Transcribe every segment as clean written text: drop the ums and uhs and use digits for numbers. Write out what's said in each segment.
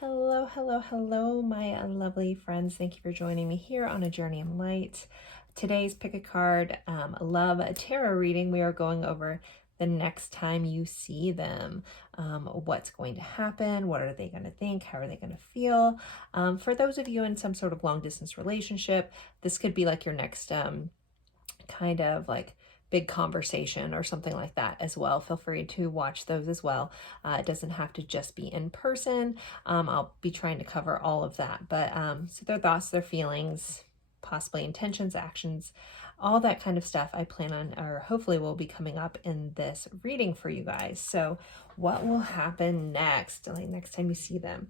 Hello, hello, hello, my lovely friends. Thank you for joining me here on A Journey in Light. Today's pick a card, love tarot reading. We are going over the next time you see them. What's going to happen? What are they going to think? How are they going to feel? For those of you in some sort of long distance relationship, this could be like your next kind of like big conversation or something like that as well. Feel free to watch those as well. It doesn't have to just be in person. I'll be trying to cover all of that, but so their thoughts, their feelings, possibly intentions, actions, all that kind of stuff I plan on, or hopefully will be coming up in this reading for you guys. So what will happen next, like next time you see them?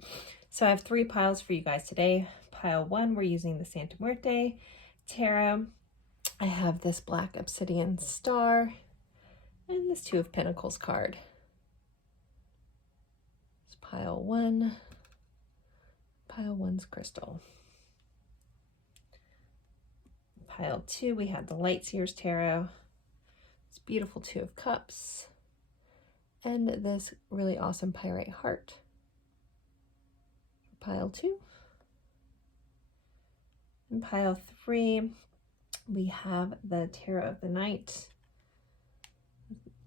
So I have 3 piles for you guys today. Pile 1, we're using the Santa Muerte Tarot. I have this black obsidian star and this 2 of Pentacles card. It's pile 1. Pile 1's crystal. Pile 2, we have the Light Seers Tarot. This beautiful 2 of Cups. And this really awesome Pyrite Heart. Pile 2. And pile 3, we have the Tarot of the Night.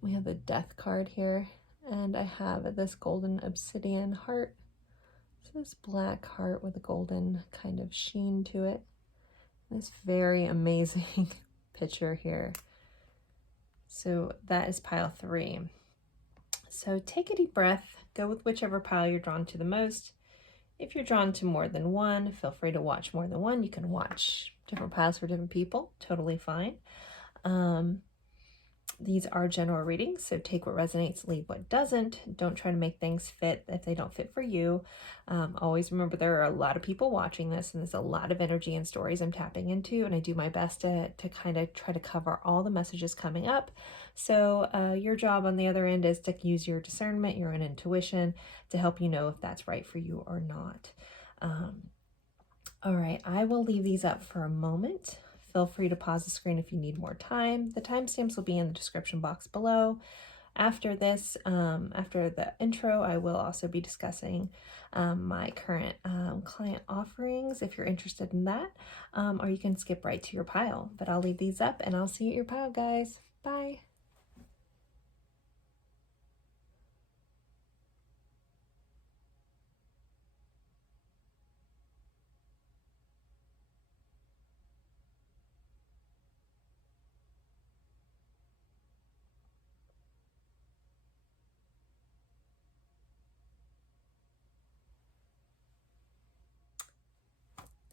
We have the Death card here, and I have this golden obsidian heart. So this black heart with a golden kind of sheen to it. This very amazing picture here. So that is pile 3. So take a deep breath, go with whichever pile you're drawn to the most. If you're drawn to more than one, feel free to watch more than one. You can watch different piles for different people, totally fine. These are general readings, so take what resonates, leave what doesn't. Don't try to make things fit if they don't fit for you. Always remember there are a lot of people watching this, and there's a lot of energy and stories I'm tapping into, and I do my best to kind of try to cover all the messages coming up. So your job on the other end is to use your discernment, your own intuition, to help you know if that's right for you or not. All right, I will leave these up for a moment. Feel free to pause the screen if you need more time. The timestamps will be in the description box below. After this, after the intro, I will also be discussing my current client offerings if you're interested in that, or you can skip right to your pile. But I'll leave these up and I'll see you at your pile, guys. Bye.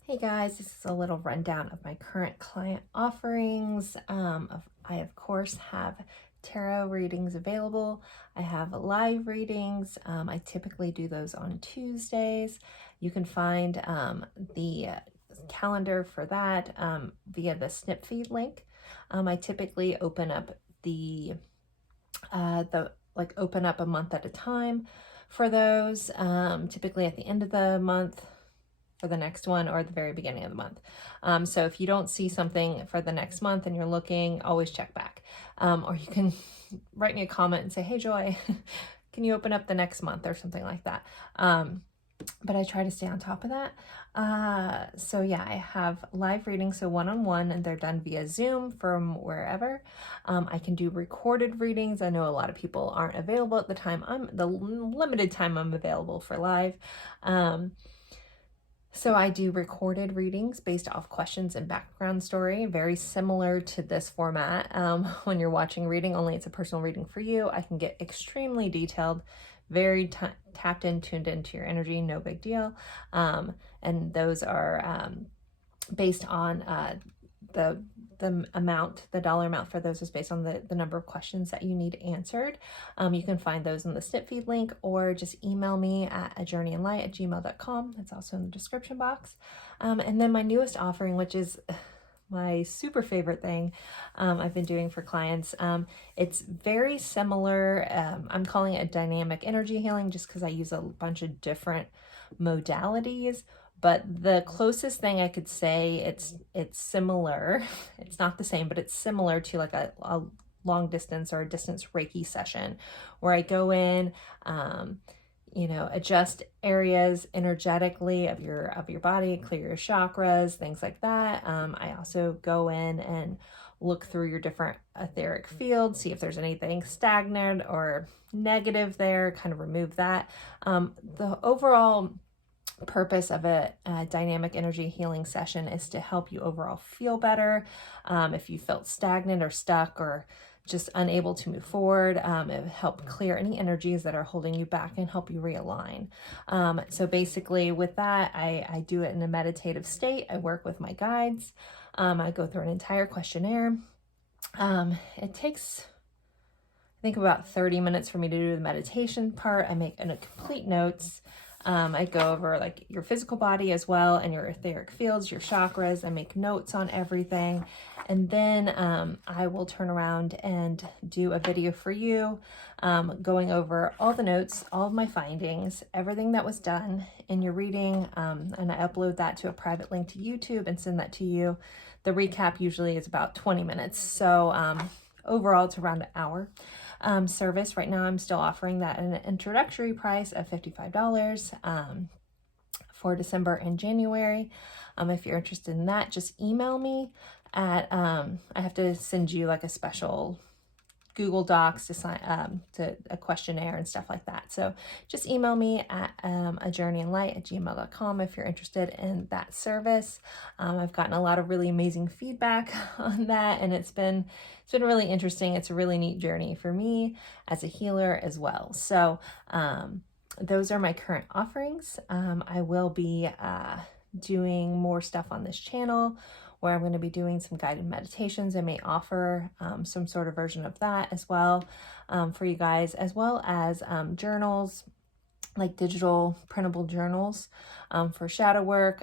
Hey guys, this is a little rundown of my current client offerings. I of course have tarot readings available. I have live readings. I typically do those on Tuesdays. You can find the calendar for that via the snip feed link. I typically open up open up a month at a time for those, typically at the end of the month for the next one or at the very beginning of the month. So if you don't see something for the next month and you're looking, always check back. Or you can write me a comment and say, hey Joy, can you open up the next month or something like that. But I try to stay on top of that. So yeah, I have live readings, so one-on-one, and they're done via Zoom from wherever. I can do recorded readings. I know a lot of people aren't available at the time. The limited time I'm available for live. So I do recorded readings based off questions and background story, very similar to this format. When you're watching a reading, only it's a personal reading for you. I can get extremely detailed, very tapped in, tuned into your energy, no big deal. And those are based on the dollar amount for those is based on the number of questions that you need answered. You can find those in the snip feed link, or just email me at ajourneyinlight@gmail.com. That's also in the description box. And then my newest offering, which is my super favorite thing I've been doing for clients. It's very similar. I'm calling it dynamic energy healing just because I use a bunch of different modalities. But the closest thing I could say, it's similar. It's not the same, but it's similar to like a long distance or a distance Reiki session where I go in, you know, adjust areas energetically of your body, clear your chakras, things like that. I also go in and look through your different etheric fields, see if there's anything stagnant or negative there, kind of remove that. The overall purpose of a dynamic energy healing session is to help you overall feel better. If you felt stagnant or stuck or just unable to move forward, it will help clear any energies that are holding you back and help you realign. So basically with that, I do it in a meditative state. I work with my guides. I go through an entire questionnaire. It takes, I think, about 30 minutes for me to do the meditation part. I make complete notes. I go over like your physical body as well and your etheric fields, your chakras. I make notes on everything. And then I will turn around and do a video for you going over all the notes, all of my findings, everything that was done in your reading. And I upload that to a private link to YouTube and send that to you. The recap usually is about 20 minutes. So overall, it's around an hour. Service. Right now I'm still offering that at an introductory price of $55 for December and January. If you're interested in that, just email me at I have to send you like a special Google Docs to sign to a questionnaire and stuff like that. So just email me at ajourneyinlight@gmail.com if you're interested in that service. I've gotten a lot of really amazing feedback on that, and it's been really interesting. It's a really neat journey for me as a healer as well. So those are my current offerings. I will be doing more stuff on this channel where I'm going to be doing some guided meditations. I may offer some sort of version of that as well for you guys, as well as journals, like digital printable journals for shadow work,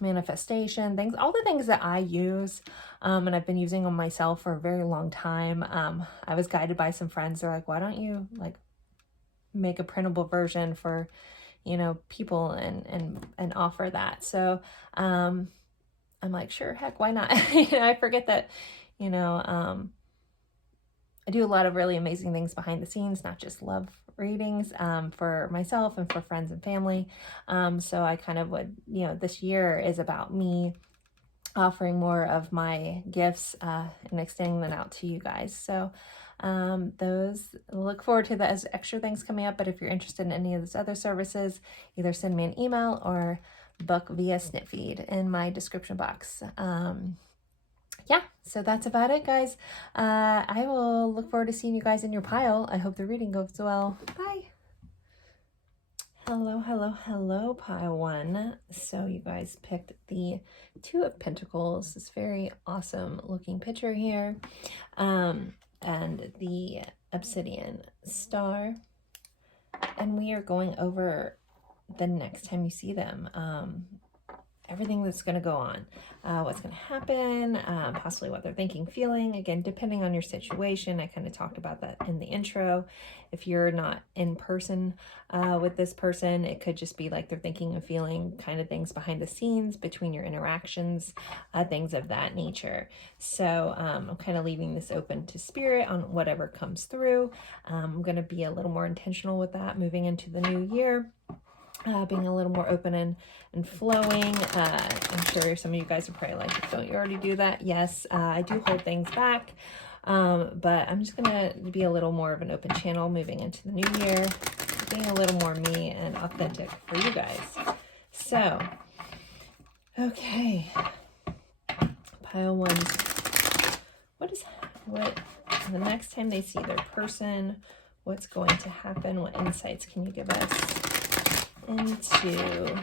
manifestation, things, all the things that I use and I've been using on myself for a very long time. I was guided by some friends. They're like, why don't you like make a printable version for, you know, people and offer that? So I'm like, sure, heck, why not? I forget that, you know, I do a lot of really amazing things behind the scenes, not just love readings for myself and for friends and family. So I kind of would, you know, this year is about me offering more of my gifts and extending them out to you guys. So those, look forward to those extra things coming up. But if you're interested in any of those other services, either send me an email or book via snip feed in my description box. Yeah, so that's about it, guys. I will look forward to seeing you guys in your pile. I hope the reading goes well. Bye. Hello, hello, hello, pile one. So you guys picked the Two of Pentacles, this very awesome looking picture here, and the obsidian star. And we are going over the next time you see them, everything that's going to go on, what's going to happen, possibly what they're thinking, feeling, again, depending on your situation. I kind of talked about that in the intro. If you're not in person with this person, it could just be like they're thinking and feeling kind of things behind the scenes between your interactions, things of that nature. So I'm kind of leaving this open to spirit on whatever comes through. I'm going to be a little more intentional with that moving into the new year. Being a little more open and flowing. I'm sure some of you guys are probably like, don't you already do that? Yes, I do hold things back, but I'm just gonna be a little more of an open channel moving into the new year, being a little more me and authentic for you guys. So, okay, pile one. What the next time they see their person, what's going to happen? What insights can you give us into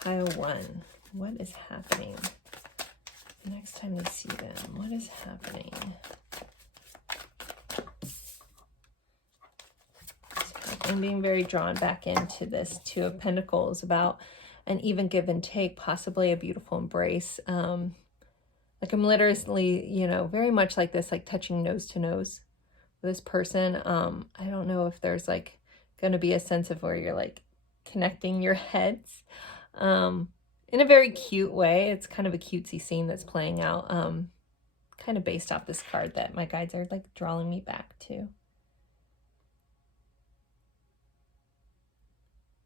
pile one? What is happening next time they see them? What is happening? So I'm being very drawn back into this Two of Pentacles, about an even give and take, possibly a beautiful embrace. Like I'm literally, you know, very much like this, like touching nose to nose with this person. I don't know if there's like going to be a sense of where you're like connecting your heads in a very cute way. It's kind of a cutesy scene that's playing out, kind of based off this card that my guides are like drawing me back to.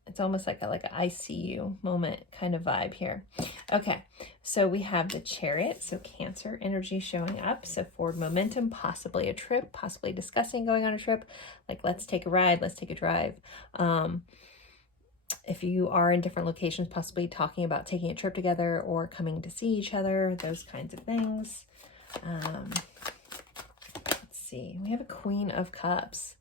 it's almost like a I see you moment kind of vibe here. Okay, so we have the Chariot, so Cancer energy showing up. So forward momentum, possibly a trip, possibly discussing going on a trip. Like, let's take a ride, let's take a drive. If you are in different locations, possibly talking about taking a trip together or coming to see each other, those kinds of things. Let's see, we have a Queen of Cups.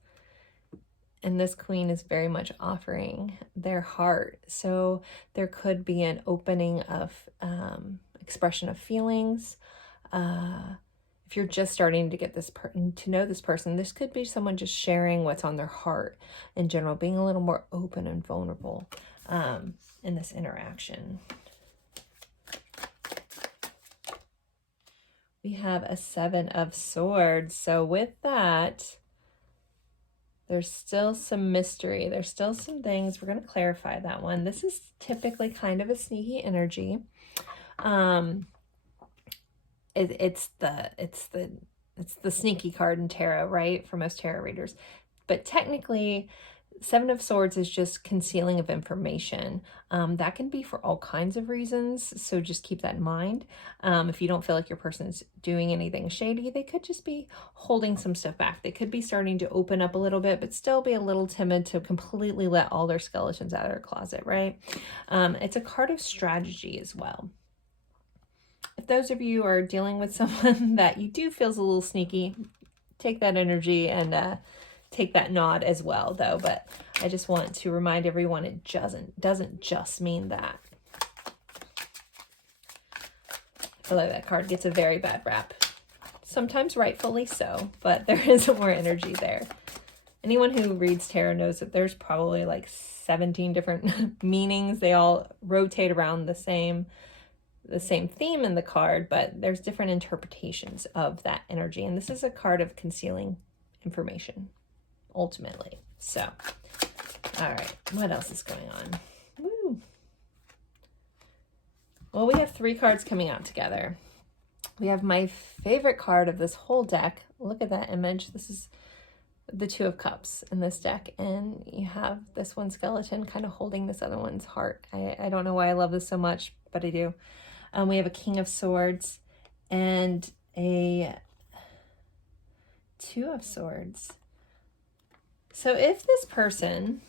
And this queen is very much offering their heart. So there could be an opening of expression of feelings. If you're just starting to get to know this person, this could be someone just sharing what's on their heart in general, being a little more open and vulnerable in this interaction. We have a Seven of Swords. So with that, there's still some mystery. There's still some things. We're going to clarify that one. This is typically kind of a sneaky energy. It's the sneaky card in tarot, right? For most tarot readers. But technically, Seven of Swords is just concealing of information. That can be for all kinds of reasons, so just keep that in mind. If you don't feel like your person's doing anything shady, they could just be holding some stuff back. They could be starting to open up a little bit, but still be a little timid to completely let all their skeletons out of their closet, right? It's a card of strategy as well. If those of you are dealing with someone that you do feels a little sneaky, take that energy and take that nod as well, though. But I just want to remind everyone it doesn't just mean that. I feel like that card gets a very bad rap. Sometimes rightfully so, but there is more energy there. Anyone who reads tarot knows that there's probably like 17 different meanings. They all rotate around the same theme in the card, but there's different interpretations of that energy. And this is a card of concealing information, ultimately. So, all right, what else is going on? Woo. Well, we have 3 cards coming out together. We have my favorite card of this whole deck. Look at that image. This is the Two of Cups in this deck, and you have this one skeleton kind of holding this other one's heart. I don't know why I love this so much, but I do. We have a King of Swords and a Two of Swords. So if this person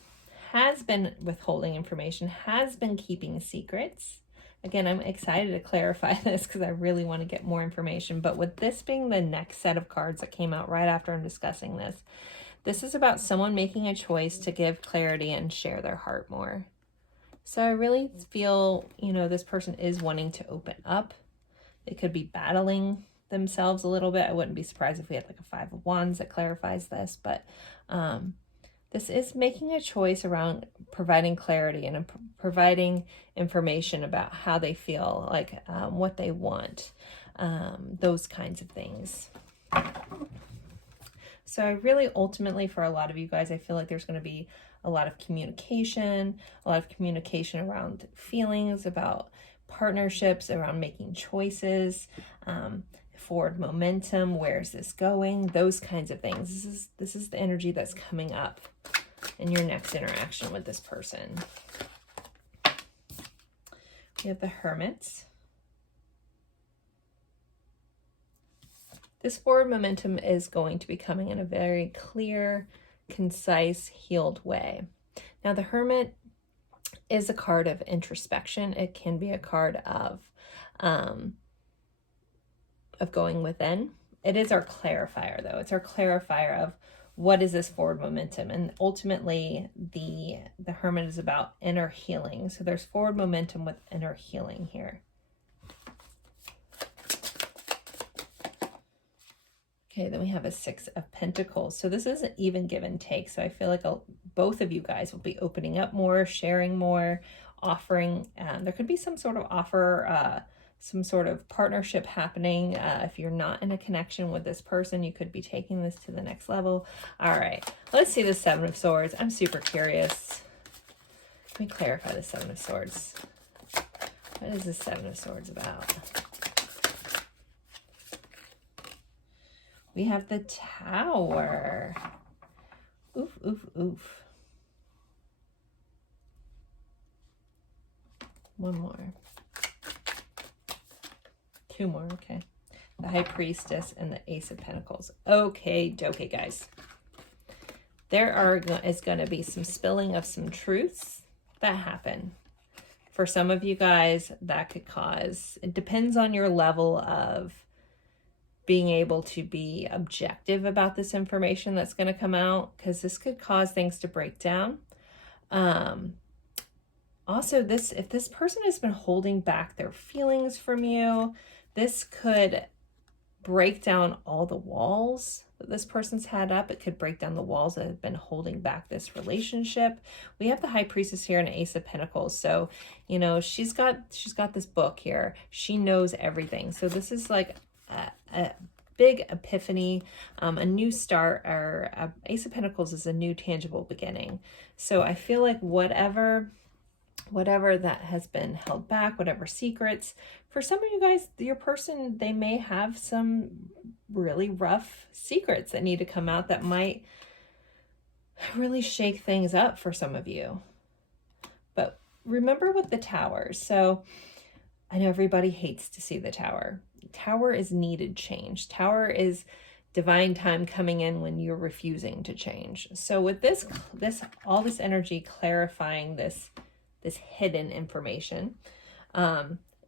has been withholding information, has been keeping secrets, again, I'm excited to clarify this because I really want to get more information, but with this being the next set of cards that came out right after I'm discussing this, this is about someone making a choice to give clarity and share their heart more. So I really feel, this person is wanting to open up. They could be battling themselves a little bit. I wouldn't be surprised if we had like a Five of Wands that clarifies this, but this is making a choice around providing clarity and providing information about how they feel, like what they want, those kinds of things. So I really ultimately, for a lot of you guys, I feel like there's going to be a lot of communication around feelings, about partnerships, around making choices, forward momentum, where's this going, those kinds of things. This is the energy that's coming up in your next interaction with this person. We have the Hermit. This forward momentum is going to be coming in a very clear, concise, healed way. Now, the Hermit is a card of introspection. It can be a card of going within. It is our clarifier, though. It's our clarifier of what is this forward momentum. And ultimately, the Hermit is about inner healing. So there's forward momentum with inner healing here. Okay, then we have a Six of Pentacles. So this is an even give and take. So I feel like both of you guys will be opening up more, sharing more, offering. There could be some sort of offer, some sort of partnership happening. If you're not in a connection with this person, you could be taking this to the next level. All right, let's see the Seven of Swords. I'm super curious. Let me clarify the Seven of Swords. What is the Seven of Swords about? We have the Tower. Oof, oof, oof. One more. Two more, okay. The High Priestess and the Ace of Pentacles. Okay, guys. There is going to be some spilling of some truths that happen. For some of you guys, that could cause, it depends on your level of being able to be objective about this information that's going to come out, because this could cause things to break down. Also, if this person has been holding back their feelings from you, this could break down all the walls that this person's had up. It could break down the walls that have been holding back this relationship. We have the High Priestess here and Ace of Pentacles. So, you know, she's got this book here. She knows everything. So this is like a big epiphany, a new start, or Ace of Pentacles is a new tangible beginning. So I feel like whatever that has been held back, whatever secrets, for some of you guys, your person, they may have some really rough secrets that need to come out that might really shake things up for some of you. But remember with the Tower. So I know everybody hates to see the Tower. Tower is needed change. Tower is divine time coming in when you're refusing to change. So with all this energy clarifying this hidden information,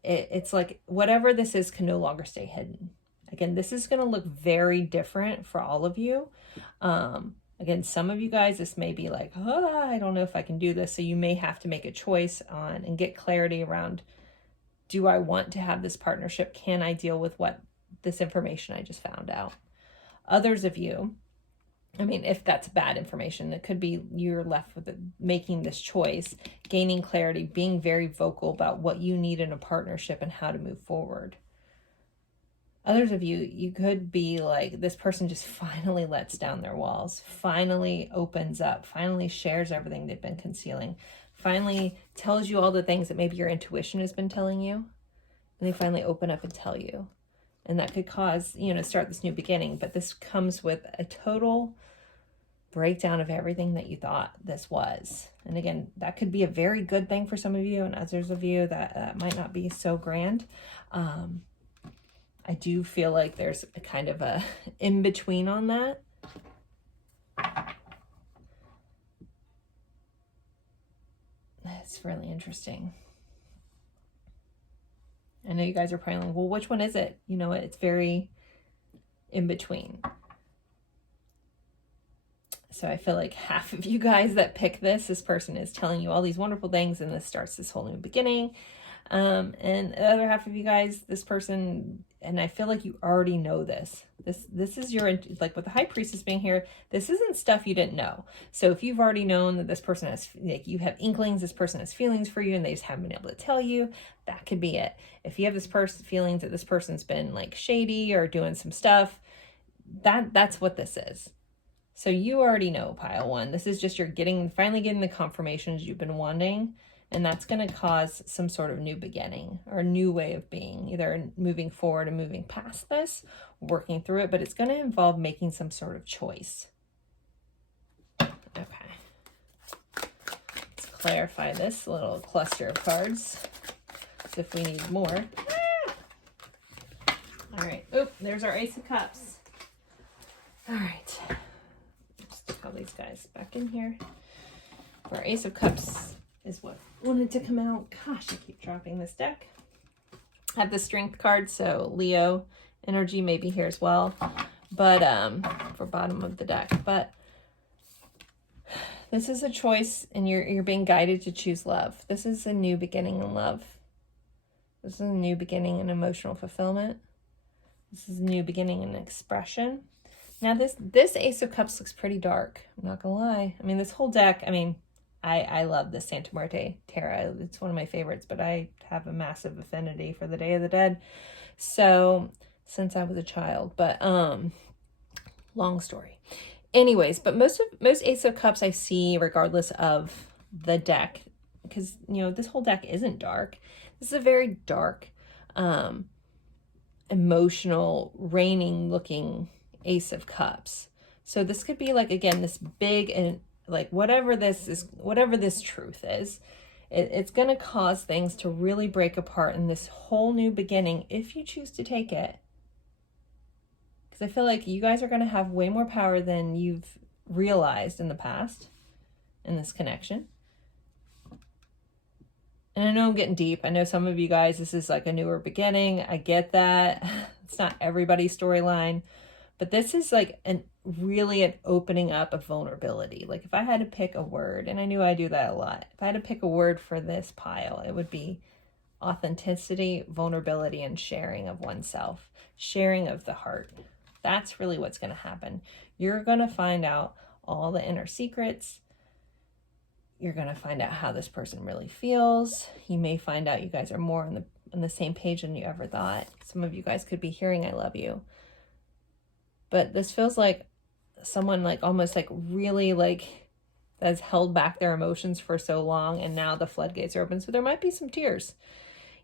it's like whatever this is can no longer stay hidden. Again, this is going to look very different for all of you. Again, some of you guys, this may be like, I don't know if I can do this. So you may have to make a choice on and get clarity around, do I want to have this partnership? Can I deal with this information I just found out? Others of you, I mean, if that's bad information, it could be you're left with making this choice, gaining clarity, being very vocal about what you need in a partnership and how to move forward. Others of you, you could be like, this person just finally lets down their walls, finally opens up, finally shares everything they've been concealing, finally tells you all the things that maybe your intuition has been telling you, and they finally open up and tell you. And that could cause, start this new beginning. But this comes with a total breakdown of everything that you thought this was. And again, that could be a very good thing for some of you, and others of you that might not be so grand. I do feel like there's a kind of a in-between on that. That's really interesting. I know you guys are probably like, well, which one is it? It's very in between. So I feel like half of you guys that pick this person is telling you all these wonderful things, and this starts this whole new beginning. And the other half of you guys, this person, and I feel like you already know this. This is your, like with the High Priestess being here, this isn't stuff you didn't know. So if you've already known that this person has, like you have inklings, this person has feelings for you and they just haven't been able to tell you, that could be it. If you have this person feelings that this person's been like shady or doing some stuff, that's what this is. So you already know, pile one. This is just finally getting the confirmations you've been wanting. And that's going to cause some sort of new beginning or a new way of being, either moving forward and moving past this, working through it, but it's going to involve making some sort of choice. Okay. Let's clarify this little cluster of cards. So if we need more. All right. Oop, there's our Ace of Cups. All right. Just stick all these guys back in here. Our Ace of Cups is what wanted to come out. Gosh, I keep dropping this deck. I have the Strength card, so Leo energy may be here as well, but for bottom of the deck. But this is a choice, and you're being guided to choose love. This is a new beginning in love. This is a new beginning in emotional fulfillment. This is a new beginning in expression. Now this Ace of Cups looks pretty dark. I'm not gonna lie. I mean, this whole deck, I love the Santa Muerte Tarot. It's one of my favorites, but I have a massive affinity for the Day of the Dead. So, since I was a child, but, long story. Anyways, but most Ace of Cups I see, regardless of the deck, because, this whole deck isn't dark. This is a very dark, emotional, raining looking Ace of Cups. So this could be like, again, this big and like whatever this truth is, It's going to cause things to really break apart in this whole new beginning if you choose to take it. Because I feel like you guys are going to have way more power than you've realized in the past in this connection. And I know I'm getting deep. I know some of you guys, this is like a newer beginning. I get that. It's not everybody's storyline. But this is like really an opening up of vulnerability. Like if I had to pick a word, and I knew I do that a lot. If I had to pick a word for this pile, it would be authenticity, vulnerability, and sharing of oneself. Sharing of the heart. That's really what's going to happen. You're going to find out all the inner secrets. You're going to find out how this person really feels. You may find out you guys are more on the same page than you ever thought. Some of you guys could be hearing I love you. But this feels like someone like almost like really like has held back their emotions for so long, and now the floodgates are open. So there might be some tears.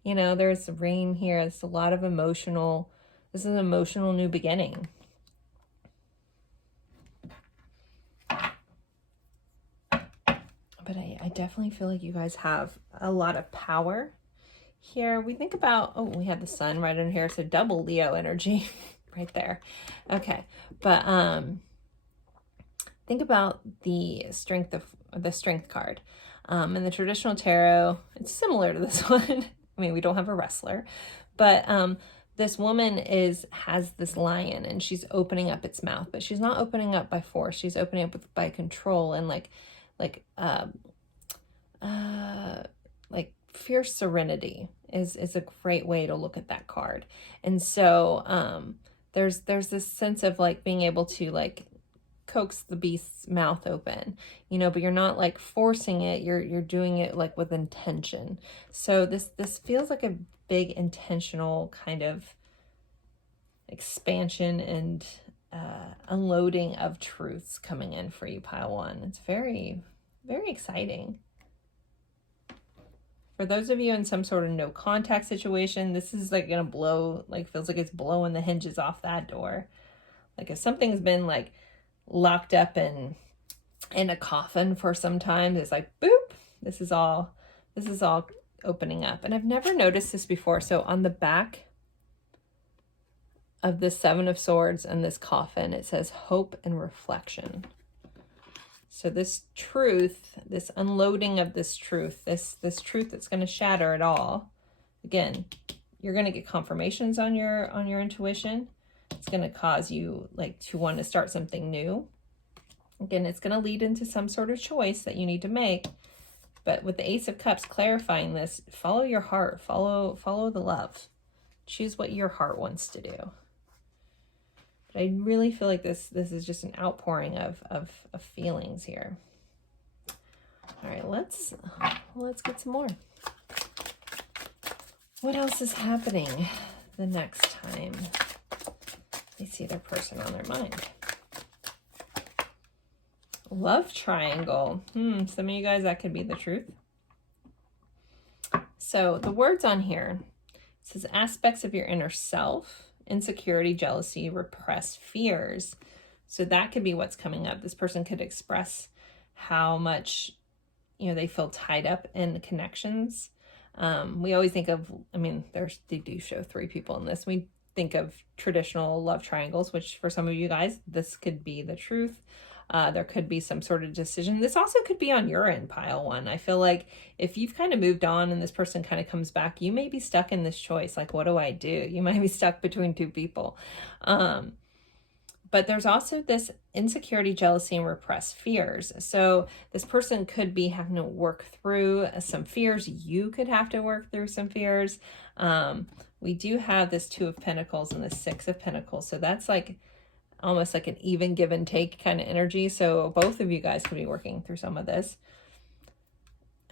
You know, there's rain here. It's a lot of emotional. This is an emotional new beginning. But I definitely feel like you guys have a lot of power here. We think about, oh, we have the sun right in here. So double Leo energy. Right there. Okay. But think about the strength card. In the traditional tarot, it's similar to this one. I mean, we don't have a wrestler, but this woman has this lion, and she's opening up its mouth, but she's not opening up by force. She's opening up by control and like fierce serenity is a great way to look at that card. And so there's this sense of like being able to like coax the beast's mouth open, you know, but you're not like forcing it. You're doing it like with intention. So this feels like a big intentional kind of expansion and unloading of truths coming in for you, pile one. It's very, very exciting. For those of you in some sort of no contact situation, this is like gonna blow, like feels like it's blowing the hinges off that door. Like if something's been like locked up in a coffin for some time, it's like boop, this is all opening up. And I've never noticed this before. So on the back of the Seven of Swords and this coffin, it says hope and reflection. So this truth, this unloading of this truth, this truth that's going to shatter it all. Again, you're going to get confirmations on your intuition. It's going to cause you like to want to start something new. Again, it's going to lead into some sort of choice that you need to make. But with the Ace of Cups clarifying this, follow your heart, follow the love. Choose what your heart wants to do. I really feel like this is just an outpouring of feelings here. All right, let's get some more. What else is happening the next time they see their person on their mind? Love triangle. Some of you guys, that could be the truth. So the words on here, it says aspects of your inner self. Insecurity, jealousy, repressed fears. So that could be what's coming up. This person could express how much, you know, they feel tied up in connections. We always think of, I mean, they do show 3 people in this. We think of traditional love triangles, which for some of you guys, this could be the truth. There could be some sort of decision. This also could be on your end, pile one. I feel like if you've kind of moved on and this person kind of comes back, you may be stuck in this choice. Like, what do I do? You might be stuck between 2 people. But there's also this insecurity, jealousy, and repressed fears. So this person could be having to work through some fears. You could have to work through some fears. We do have this 2 of Pentacles and the 6 of Pentacles. So that's like almost like an even give and take kind of energy. So both of you guys could be working through some of this.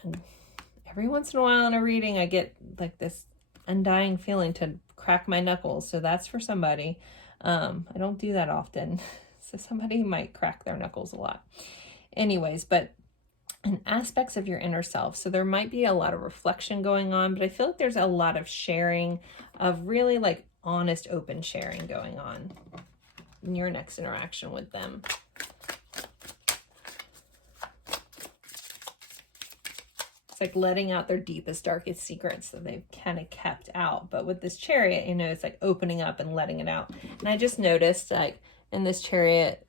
And every once in a while in a reading, I get like this undying feeling to crack my knuckles. So that's for somebody. I don't do that often. So somebody might crack their knuckles a lot. Anyways, but in aspects of your inner self. So there might be a lot of reflection going on, but I feel like there's a lot of sharing, of really like honest, open sharing going on in your next interaction with them. It's like letting out their deepest, darkest secrets that they've kind of kept out. But with this Chariot, you know, it's like opening up and letting it out. And I just noticed, like, in this Chariot,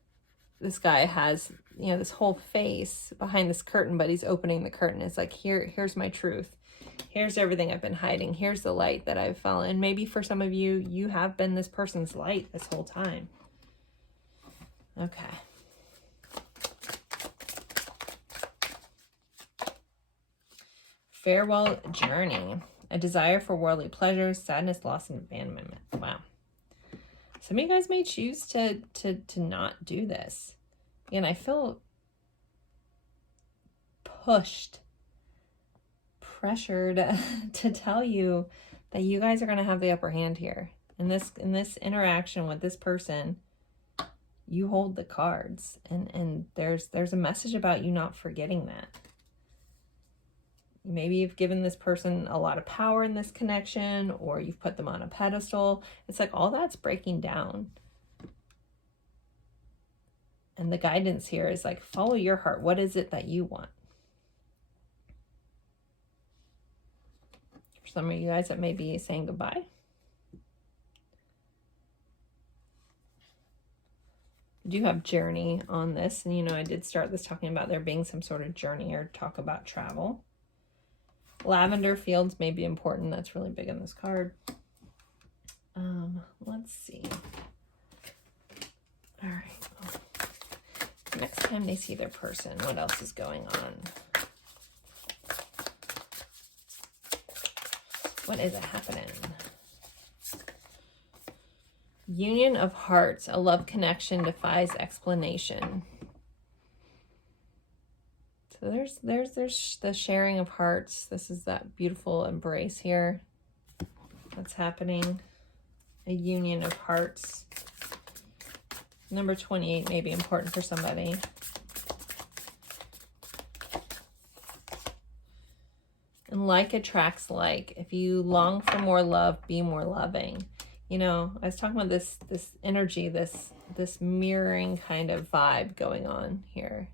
this guy has, you know, this whole face behind this curtain, but he's opening the curtain. It's like, here's my truth. Here's everything I've been hiding. Here's the light that I've fallen. And maybe for some of you, you have been this person's light this whole time. Okay. Farewell journey. A desire for worldly pleasures, sadness, loss, and abandonment. Wow. Some of you guys may choose to not do this. Again, I feel pushed, pressured to tell you that you guys are going to have the upper hand here. In this interaction with this person, you hold the cards, and there's a message about you not forgetting that. Maybe you've given this person a lot of power in this connection, or you've put them on a pedestal. It's like all that's breaking down. And the guidance here is like, follow your heart. What is it that you want? For some of you guys, that may be saying goodbye. I do have journey on this. And, you know, I did start this talking about there being some sort of journey or talk about travel. Lavender fields may be important. That's really big on this card. Let's see. All right. Next time they see their person, what else is going on? What is happening? Union of hearts. A love connection defies explanation. So there's the sharing of hearts. This is that beautiful embrace here that's happening. A union of hearts. Number 28 may be important for somebody. And like attracts like. If you long for more love, be more loving. You know, I was talking about this energy, this mirroring kind of vibe going on here.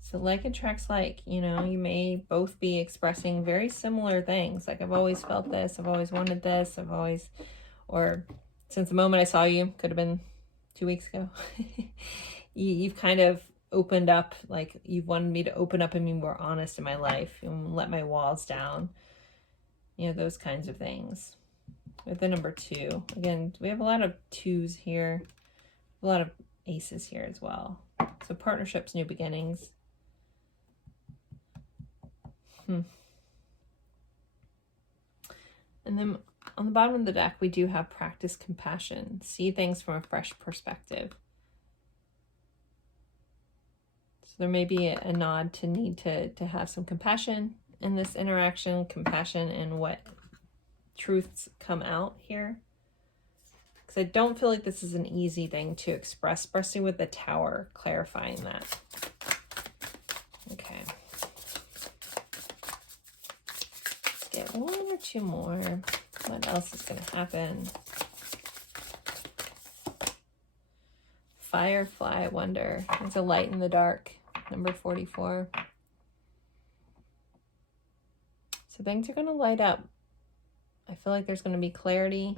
So like attracts like, you know, you may both be expressing very similar things. Like, I've always felt this. I've always wanted this. I've always, or since the moment I saw you, could have been 2 weeks ago. You've kind of opened up, like you've wanted me to open up and be more honest in my life and let my walls down. You know, those kinds of things. With the number 2. Again, we have a lot of 2s here. A lot of aces here as well. So partnerships, new beginnings. And then on the bottom of the deck, we do have practice compassion. See things from a fresh perspective. So there may be a nod to need to have some compassion in this interaction, compassion in what truths come out here. Because I don't feel like this is an easy thing to express, especially with the Tower clarifying that. Okay. Let's get 1 or 2 more. What else is going to happen? Firefly Wonder. It's a light in the dark. Number 44. So things are going to light up. I feel like there's going to be clarity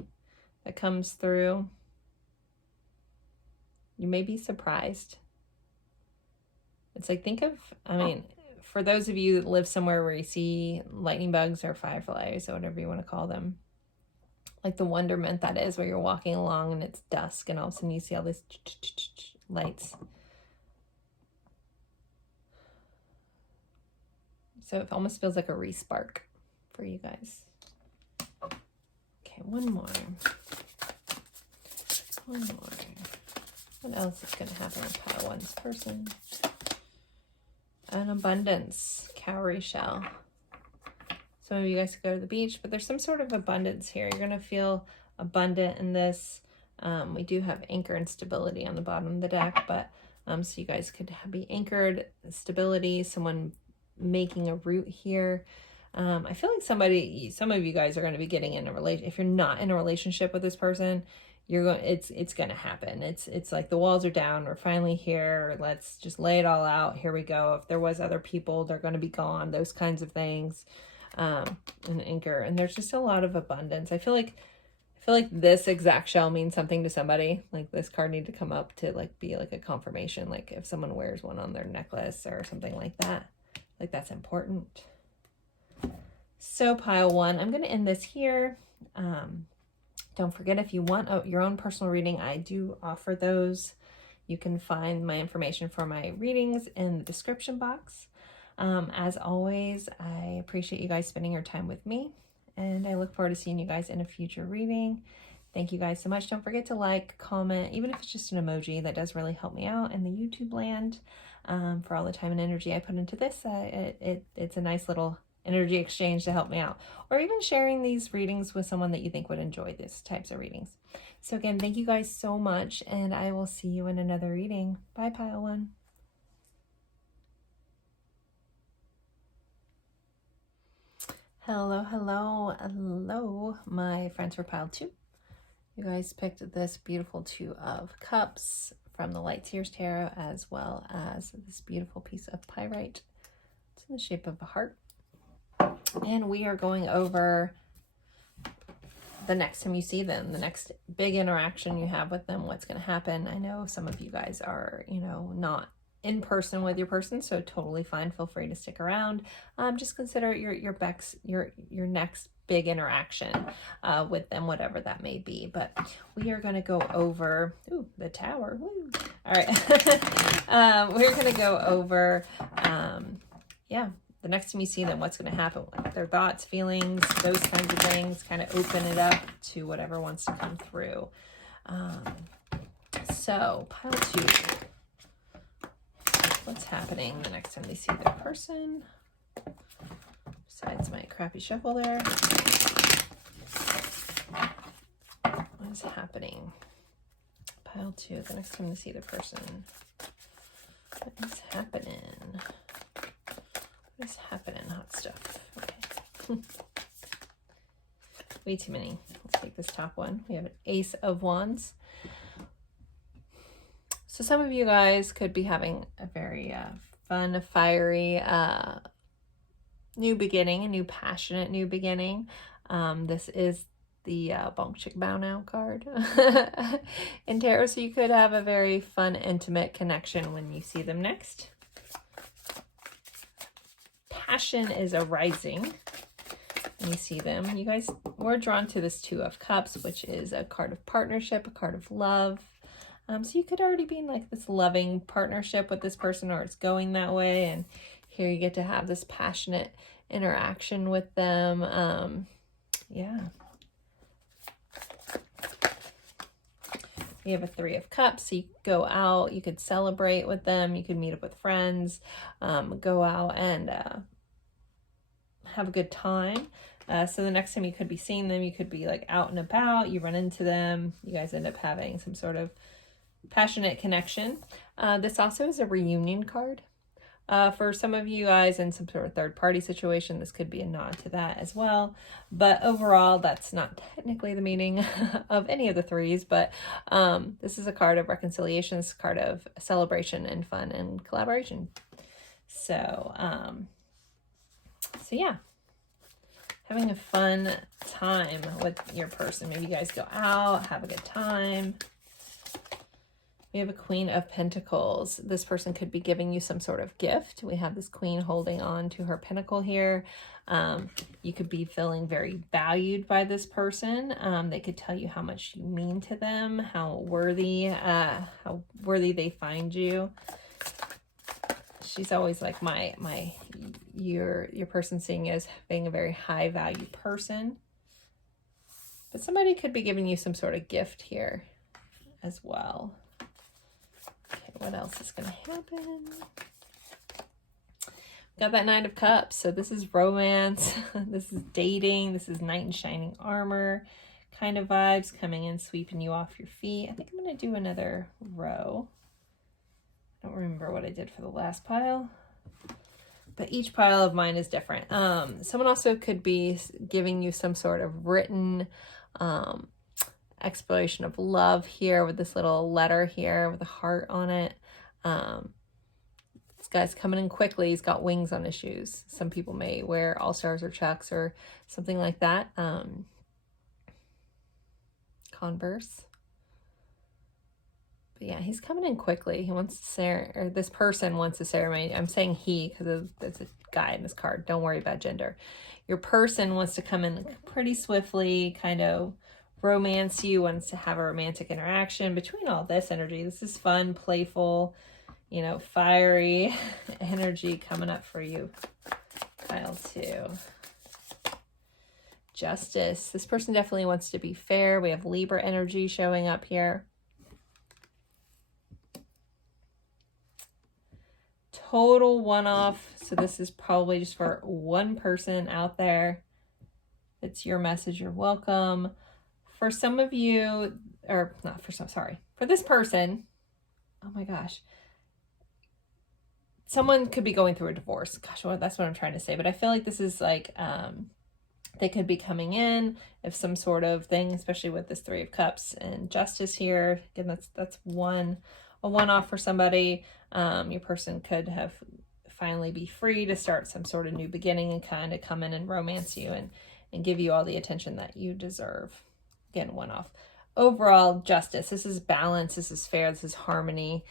that comes through. You may be surprised. It's like, think of, I mean, for those of you that live somewhere where you see lightning bugs or fireflies or whatever you want to call them, like the wonderment that is where you're walking along and it's dusk and all of a sudden you see all these lights. So it almost feels like a re-spark for you guys. Okay, 1 more. 1 more. What else is going to happen with pile 1's person? An abundance. Cowrie shell. Some of you guys could go to the beach, but there's some sort of abundance here. You're going to feel abundant in this. We do have anchor and stability on the bottom of the deck, but so you guys could be anchored, stability, someone making a root here. I feel like some of you guys are going to be getting in a relationship. If you're not in a relationship with this person, it's going to happen. It's like the walls are down. We're finally here. Let's just lay it all out. Here we go. If there was other people, they're going to be gone. Those kinds of things. And anchor. And there's just a lot of abundance. I feel like this exact shell means something to somebody. Like this card need to come up to like be like a confirmation. Like if someone wears one on their necklace or something like that. Like that's important. So pile 1, I'm going to end this here. Don't forget, if you want your own personal reading, I do offer those. You can find my information for my readings in the description box. As always, I appreciate you guys spending your time with me, and I look forward to seeing you guys in a future reading. Thank you guys so much. Don't forget to like, comment, even if it's just an emoji. That does really help me out in the YouTube land, for all the time and energy I put into this. It's a nice little energy exchange to help me out, or even sharing these readings with someone that you think would enjoy these types of readings. So again, thank you guys so much, and I will see you in another reading. Bye, pile 1. Hello, hello, hello, my friends for pile 2. You guys picked this beautiful 2 of Cups from the Light Tears Tarot, as well as this beautiful piece of pyrite. It's in the shape of a heart. And we are going over the next time you see them, the next big interaction you have with them, what's going to happen. I know some of you guys are, not in person with your person, so totally fine. Feel free to stick around. Just consider your next big interaction with them, whatever that may be. But we are going to go over, the tower. Woo. All right. We're going to go over, the next time you see them, what's going to happen, like their thoughts, feelings, those kinds of things. Kind of open it up to whatever wants to come through. So pile 2. What's happening the next time they see their person? Besides my crappy shuffle there. What is happening? Pile 2, the next time they see the person. What is happening? What is happening? Hot stuff. Okay. Way too many. Let's take this top one. We have an Ace of Wands. So some of you guys could be having a very fun, fiery new beginning, a new passionate new beginning. This is the Bonk Chick Bow Now card in tarot. So you could have a very fun, intimate connection when you see them next. Passion is arising when you see them. You guys were drawn to this 2 of Cups, which is a card of partnership, a card of love. So you could already be in like this loving partnership with this person, or it's going that way. And here you get to have this passionate interaction with them. Yeah. We have a 3 of Cups. So you go out, you could celebrate with them. You could meet up with friends, go out and have a good time. So the next time you could be seeing them, you could be like out and about, you run into them, you guys end up having some sort of passionate connection. This also is a reunion card. For some of you guys in some sort of third party situation, this could be a nod to that as well. But overall, that's not technically the meaning of any of the 3s, but this is a card of reconciliation, it's a card of celebration and fun and collaboration. So, yeah, having a fun time with your person. Maybe you guys go out, have a good time. We have a Queen of Pentacles. This person could be giving you some sort of gift. We have this queen holding on to her pentacle here. You could be feeling very valued by this person. They could tell you how much you mean to them, how worthy they find you. She's always like your person seeing you as being a very high value person. But somebody could be giving you some sort of gift here as well. Okay, what else is going to happen? Got that 9 of Cups. So this is romance. This is dating. This is knight in shining armor kind of vibes, coming in, sweeping you off your feet. I think I'm going to do another row. I don't remember what I did for the last pile, but each pile of mine is different. Someone also could be giving you some sort of written exploration of love here with this little letter here with a heart on it. This guy's coming in quickly. He's got wings on his shoes. Some people may wear All-Stars or Chucks or something like that. Converse. But yeah, he's coming in quickly. He wants to or this person wants a ceremony. I'm saying he because there's a guy in this card. Don't worry about gender. Your person wants to come in pretty swiftly, kind of romance you, wants to have a romantic interaction. Between all this energy, this is fun, playful, you know, fiery energy coming up for you. Pile 2. Justice. This person definitely wants to be fair. We have Libra energy showing up here. Total one-off. So this is probably just for one person out there. It's your message. You're welcome. For some of you, or not for some, sorry. For this person, oh my gosh. Someone could be going through a divorce. Gosh, that's what I'm trying to say. But I feel like this is like, they could be coming in if some sort of thing, especially with this 3 of Cups and Justice here. Again, that's a one-off for somebody. Your person could have finally be free to start some sort of new beginning and kind of come in and romance you and give you all the attention that you deserve. Again, one-off. Overall, Justice. This is balance. This is fair. This is harmony.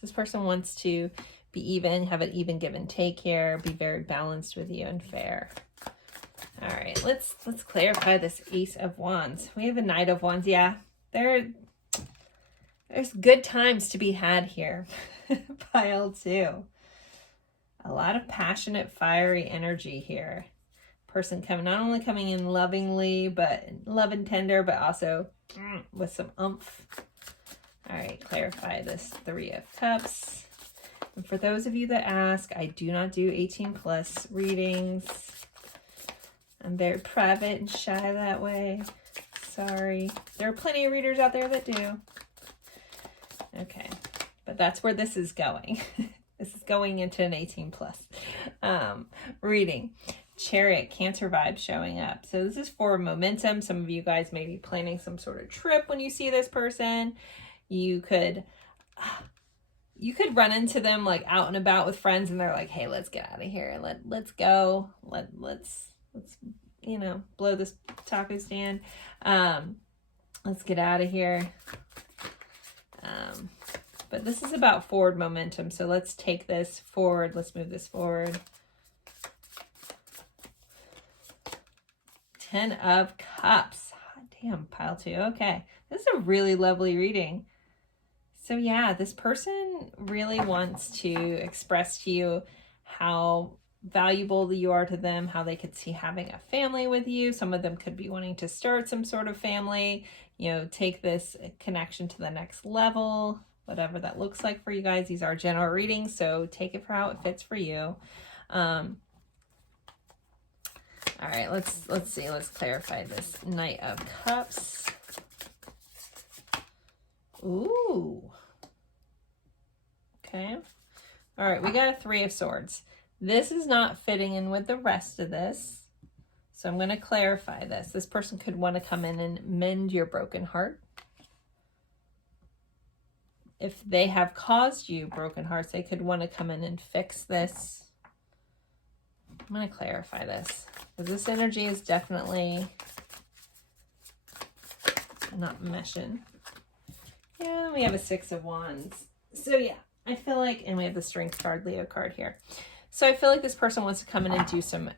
This person wants to be even, have an even give and take here, be very balanced with you and fair. All right, let's clarify this Ace of Wands. We have a Knight of Wands. Yeah, there's good times to be had here. Pile 2. A lot of passionate, fiery energy here. Person not only coming in lovingly, but love and tender, but also with some oomph. All right, clarify this 3 of Cups. And for those of you that ask, I do not do 18+ readings. I'm very private and shy that way. Sorry. There are plenty of readers out there that do. Okay, but that's where this is going. This is going into an 18+ reading. Chariot, Cancer vibes showing up. So this is for momentum. Some of you guys may be planning some sort of trip when you see this person. You could run into them like out and about with friends and they're like, hey, let's get out of here. Let's go. Let's you know, blow this taco stand. Let's get out of here. But this is about forward momentum. So let's take this forward. Let's move this forward. 10 of Cups. Hot damn, pile 2. Okay. This is a really lovely reading. So yeah, this person really wants to express to you how valuable you are to them, how they could see having a family with you. Some of them could be wanting to start some sort of family, you know, take this connection to the next level, whatever that looks like for you guys. These are general readings, so take it for how it fits for you. All right, let's see. Let's clarify this Knight of Cups. Ooh. Okay. All right, we got a 3 of Swords. This is not fitting in with the rest of this. So I'm going to clarify this. This person could want to come in and mend your broken heart. If they have caused you broken hearts, they could want to come in and fix this. I'm going to clarify this. Because this energy is definitely not meshing. Yeah, we have a 6 of Wands. So yeah, I feel like, and we have the Strength card, Leo card here. So I feel like this person wants to come in and do some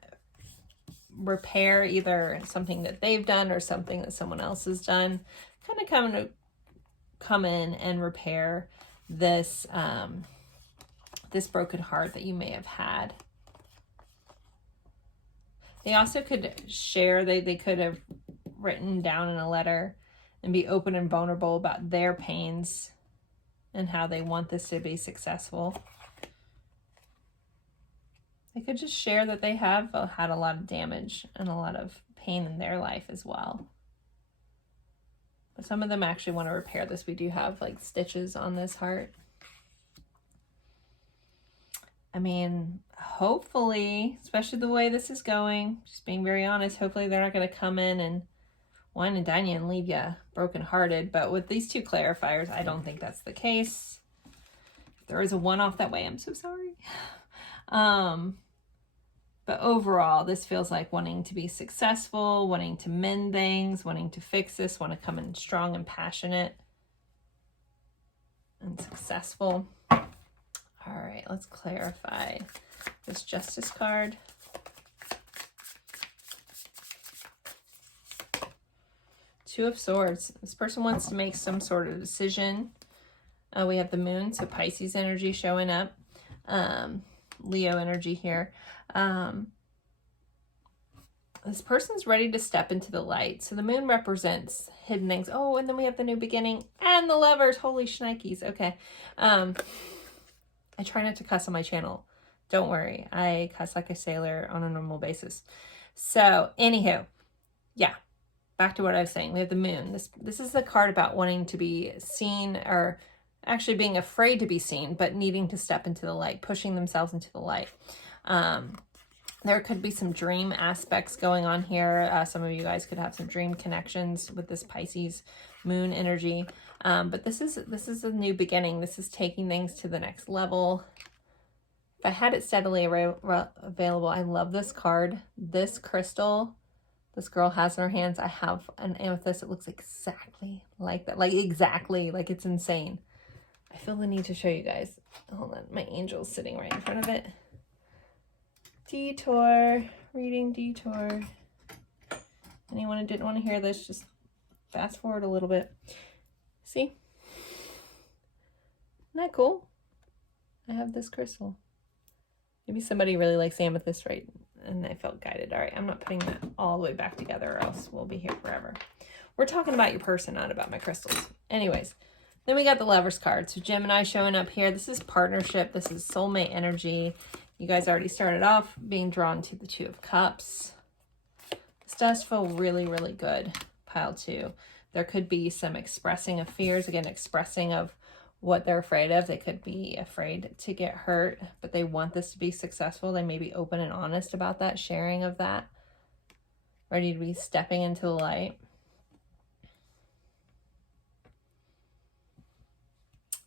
repair, either something that they've done or something that someone else has done. Kind of come in and repair this this broken heart that you may have had. They also could share, they could have written down in a letter and be open and vulnerable about their pains and how they want this to be successful. They could just share that they have had a lot of damage and a lot of pain in their life as well. But some of them actually want to repair this. We do have like stitches on this heart. I mean, hopefully, especially the way this is going, just being very honest, hopefully they're not going to come in and wine and dine you and leave you brokenhearted. But with these 2 clarifiers, I don't think that's the case. If there is a one-off that way, I'm so sorry. But overall, this feels like wanting to be successful, wanting to mend things, wanting to fix this, want to come in strong and passionate and successful. All right, let's clarify this Justice card. Two of Swords. This person wants to make some sort of decision. We have the Moon, so Pisces energy showing up. Leo energy here. This person's ready to step into the light. So the Moon represents hidden things. Oh, and then we have the New Beginning and the Lovers. Holy shnikes. Okay. I try not to cuss on my channel. Don't worry. I cuss like a sailor on a normal basis. So, anywho, yeah. Back to what I was saying. We have the Moon. This is the card about wanting to be seen, or actually being afraid to be seen, but needing to step into the light, pushing themselves into the light. There could be some dream aspects going on here. Some of you guys could have some dream connections with this Pisces Moon energy. But this is a new beginning. This is taking things to the next level. If I had it steadily available, I love this card. This crystal this girl has in her hands. I have an amethyst. It looks exactly like that. Like exactly, like it's insane. I feel the need to show you guys. Hold on, my angel's sitting right in front of it. Detour, reading detour. Anyone who didn't want to hear this, just fast forward a little bit. See? Isn't that cool? I have this crystal. Maybe somebody really likes amethyst, right? And I felt guided. All right, I'm not putting that all the way back together or else we'll be here forever. We're talking about your person, not about my crystals. Anyways, then we got the Lovers card. So Gemini showing up here. This is partnership. This is soulmate energy. You guys already started off being drawn to the Two of Cups. This does feel really, really good. Pile 2. There could be some expressing of fears. Again, expressing of what they're afraid of. They could be afraid to get hurt, but they want this to be successful. They may be open and honest about that, sharing of that. Ready to be stepping into the light.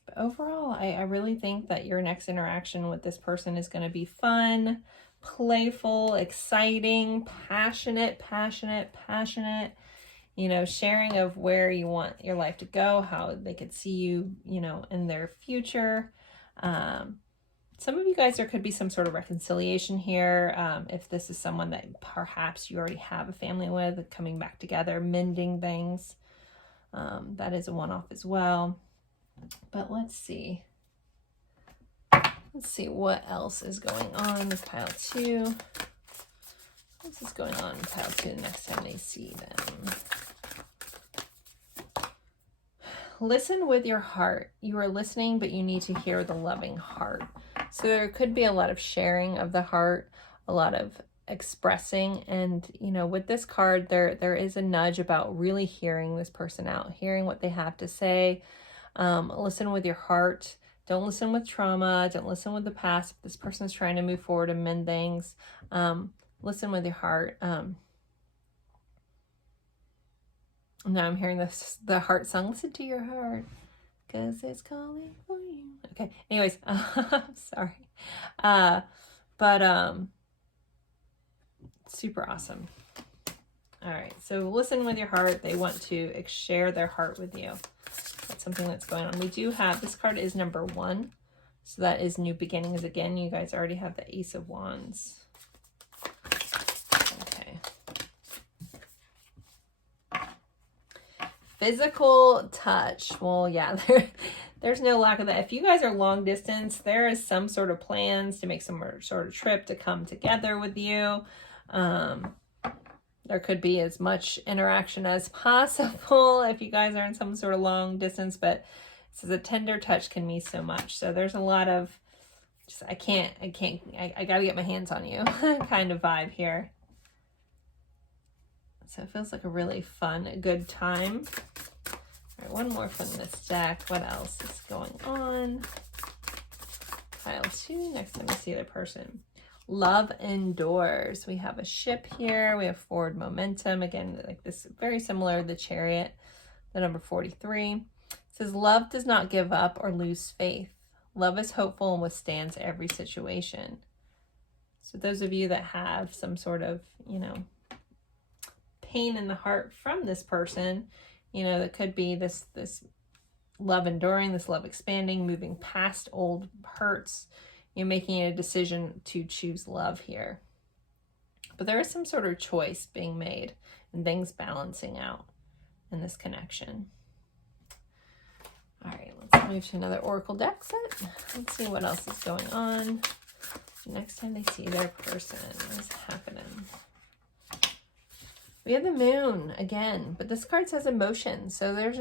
But overall, I really think that your next interaction with this person is going to be fun, playful, exciting, passionate. You know, sharing of where you want your life to go, how they could see you, you know, in their future. Some of you guys, there could be some sort of reconciliation here. If this is someone that perhaps you already have a family with, coming back together, mending things. That is a one-off as well. But let's see. Let's see what else is going on with pile 2. What's is going on in pile 2 the next time they see them? Listen with your heart. You are listening, but you need to hear the loving heart. So there could be a lot of sharing of the heart, a lot of expressing. And, you know, with this card, there is a nudge about really hearing this person out, hearing what they have to say. Listen with your heart. Don't listen with trauma. Don't listen with the past. If this person is trying to move forward and mend things, listen with your heart. Now I'm hearing the heart song. Listen to your heart, because it's calling for you. Okay. Anyways, sorry. Super awesome. All right. So listen with your heart. They want to share their heart with you. That's something that's going on. We do have, this card is number 1. So that is new beginnings again. You guys already have the Ace of Wands. Physical touch. Well, yeah, there's no lack of that. If you guys are long distance, there is some sort of plans to make some sort of trip to come together with you. There could be as much interaction as possible if you guys are in some sort of long distance, but this is a tender touch can mean so much. So there's a lot of just, I gotta get my hands on you kind of vibe here. So it feels like a really fun, good time. All right, one more from this deck. What else is going on? Pile 2, next time we see the person. Love endures. We have a ship here. We have forward momentum. Again, like this, very similar to the Chariot, the number 43. It says, love does not give up or lose faith. Love is hopeful and withstands every situation. So those of you that have some sort of, you know, pain in the heart from this person, you know, that could be this love enduring, this love expanding, moving past old hurts, you're making a decision to choose love here. But there is some sort of choice being made and things balancing out in this connection. All right, let's move to another Oracle deck set. Let's see what else is going on. Next time they see their person, what's happening? We have the Moon again, but this card says emotion. So there's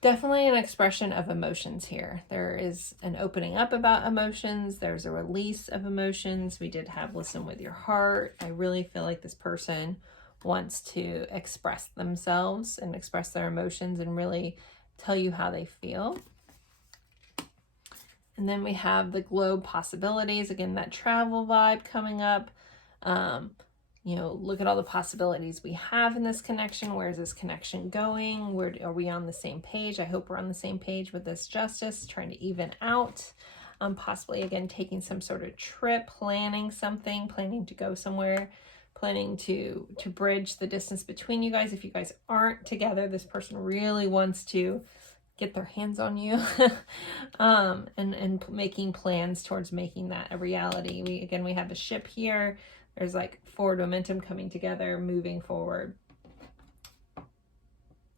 definitely an expression of emotions here. There is an opening up about emotions. There's a release of emotions. We did have listen with your heart. I really feel like this person wants to express themselves and express their emotions and really tell you how they feel. And then we have the globe possibilities. Again, that travel vibe coming up. You know, look at all the possibilities we have in this connection. Where is this connection going? Where are we on the same page? I hope we're on the same page with this justice, trying to even out. Possibly, again, taking some sort of trip, planning something, planning to go somewhere, planning to bridge the distance between you guys. If you guys aren't together, this person really wants to get their hands on you and making plans towards making that a reality. We have a ship here. There's like forward momentum coming together, moving forward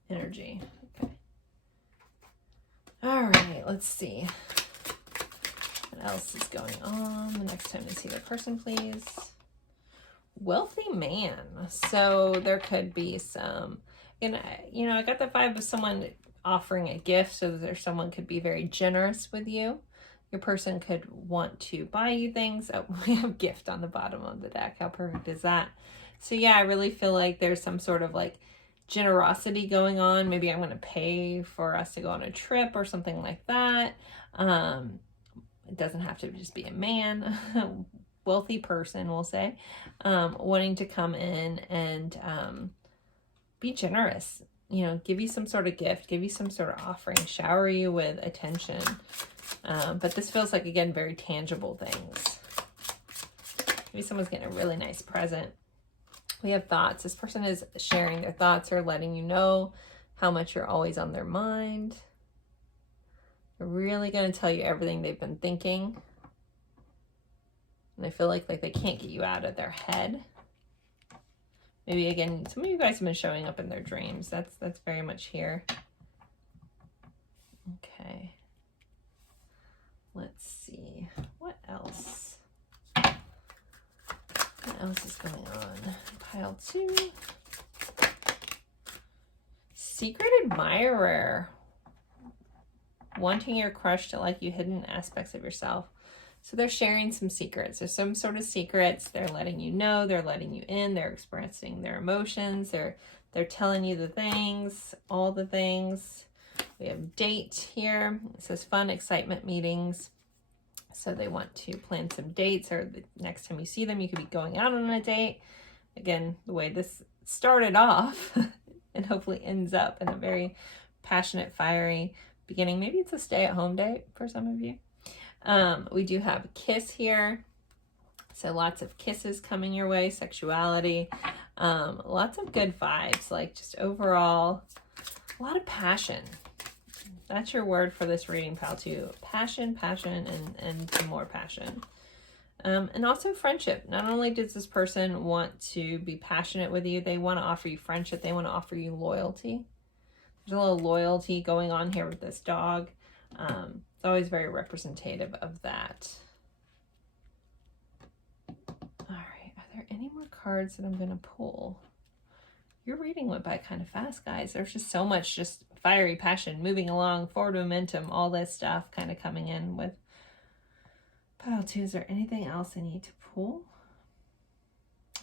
energy. Okay. All right, let's see what else is going on. The next time to see the person, please. Wealthy man. So there could be some, you know, I got the vibe of someone offering a gift. So there's someone could be very generous with you. Your person could want to buy you things. Oh, we have gift on the bottom of the deck. How perfect is that? So yeah, I really feel like there's some sort of like generosity going on. Maybe I'm going to pay for us to go on a trip or something like that. It doesn't have to just be a man. Wealthy person, we'll say, wanting to come in and be generous. You know, give you some sort of gift, give you some sort of offering, shower you with attention. But this feels like, again, very tangible things. Maybe someone's getting a really nice present. We have thoughts. This person is sharing their thoughts or letting you know how much you're always on their mind. They're really going to tell you everything they've been thinking. And I feel like they can't get you out of their head. Maybe, again, some of you guys have been showing up in their dreams. That's very much here. Okay. Let's see. What else? What else is going on? Pile 2. Secret admirer. Wanting your crush to like you hidden aspects of yourself. So they're sharing some secrets. There's some sort of secrets. They're letting you know. They're letting you in. They're expressing their emotions. They're telling you the things, all the things. We have date here. It says fun, excitement, meetings. So they want to plan some dates, or the next time you see them, you could be going out on a date. Again, the way this started off and hopefully ends up in a very passionate, fiery beginning. Maybe it's a stay-at-home date for some of you. We do have a kiss here. So lots of kisses coming your way, sexuality, lots of good vibes, like just overall, a lot of passion. That's your word for this reading, pal, too. Passion, and some more passion. And also friendship. Not only does this person want to be passionate with you, they want to offer you friendship. They want to offer you loyalty. There's a little loyalty going on here with this dog. It's always very representative of that. All right, are there any more cards that I'm going to pull? Your reading went by kind of fast, guys. There's just so much just fiery passion, moving along, forward momentum, all this stuff kind of coming in with pile 2. Is there anything else I need to pull?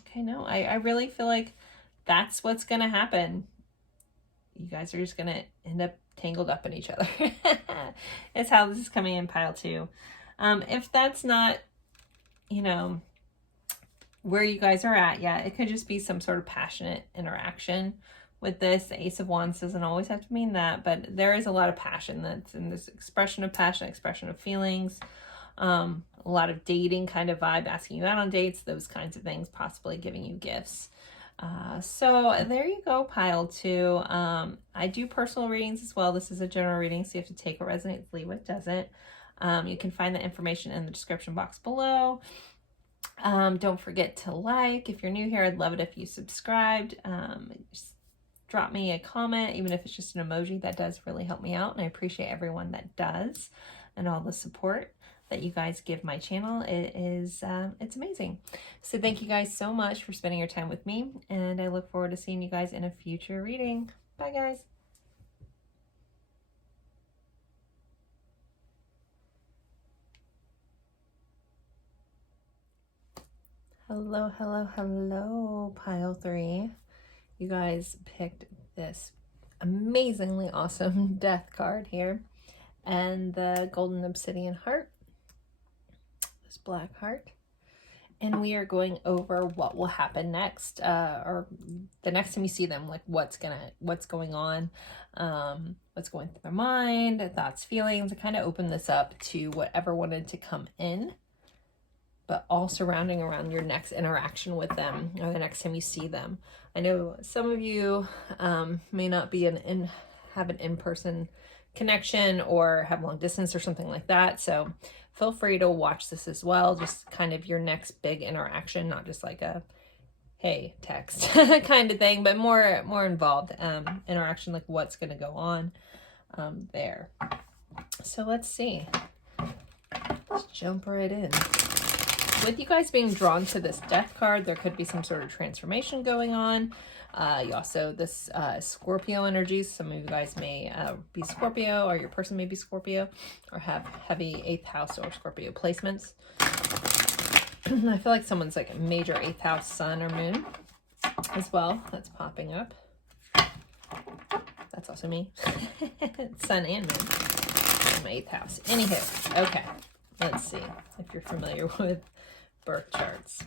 Okay, no, I really feel like that's what's going to happen. you guys are just going to end up tangled up in each other. It's how this is coming in pile 2. If that's not, you know, where you guys are at yet, it could just be some sort of passionate interaction with this. The Ace of Wands doesn't always have to mean that, but there is a lot of passion that's in this expression of passion, expression of feelings, a lot of dating kind of vibe, asking you out on dates, those kinds of things, possibly giving you gifts. So there you go, pile 2. I do personal readings as well. This is a general reading, so you have to take what resonates, leave what doesn't. You can find the information in the description box below. Don't forget to like. If you're new here, I'd love it if you subscribed. Just drop me a comment, even if it's just an emoji. That does really help me out, and I appreciate everyone that does and all the support that you guys give my channel. It's amazing. So thank you guys so much for spending your time with me, and I look forward to seeing you guys in a future reading. Bye, guys. Hello, hello, hello, pile 3. You guys picked this amazingly awesome death card here, and the golden obsidian heart, this black heart, and we are going over what will happen next, or the next time you see them, like what's going on, what's going through their mind, thoughts, feelings. I kind of open this up to whatever wanted to come in, but all surrounding around your next interaction with them, or the next time you see them. I know some of you may not be have an in-person connection or have long distance or something like that. So feel free to watch this as well. Just kind of your next big interaction, not just like a, hey, text kind of thing, but more involved interaction, like what's going to go on there. So let's see. Let's jump right in. With you guys being drawn to this death card, there could be some sort of transformation going on. You also, this Scorpio energy. Some of you guys may be Scorpio, or your person may be Scorpio, or have heavy 8th house or Scorpio placements. I feel like someone's like a major 8th house sun or moon as well. That's popping up. That's also me. Sun and moon in my 8th house. Anywho, okay. Let's see if you're familiar with birth charts.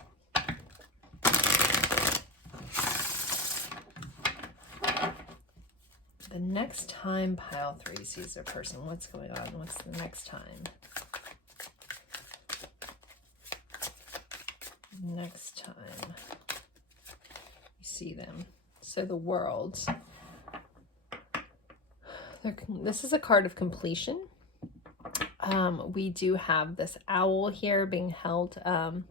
The next time pile 3 sees their person, what's going on? What's the next time? Next time you see them. So the world. This is a card of completion. We do have this owl here being held in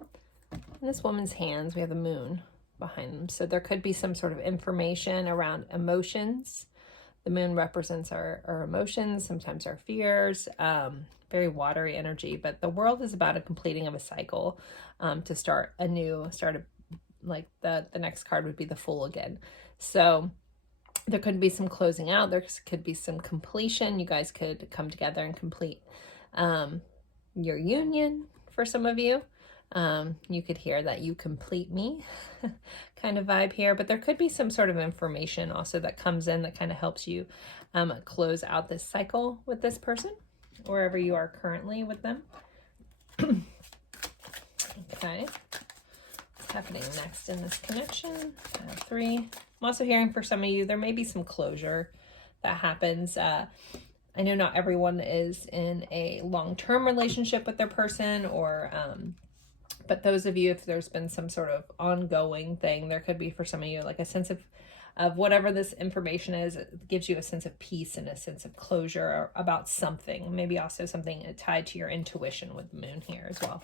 this woman's hands. We have the moon behind them. So there could be some sort of information around emotions. The moon represents our emotions, sometimes our fears, very watery energy. But the world is about a completing of a cycle, to start like the next card would be the Fool again. So there could be some closing out. There could be some completion. You guys could come together and complete your union. For some of you, you could hear that you complete me kind of vibe here, but there could be some sort of information also that comes in that kind of helps you close out this cycle with this person, wherever you are currently with them. Okay, what's happening next in this connection? I have 3. I'm also hearing for some of you there may be some closure that happens. I know not everyone is in a long-term relationship with their person, or but those of you, if there's been some sort of ongoing thing, there could be for some of you like a sense of whatever this information is. It gives you a sense of peace and a sense of closure about something. Maybe also something tied to your intuition with the moon here as well.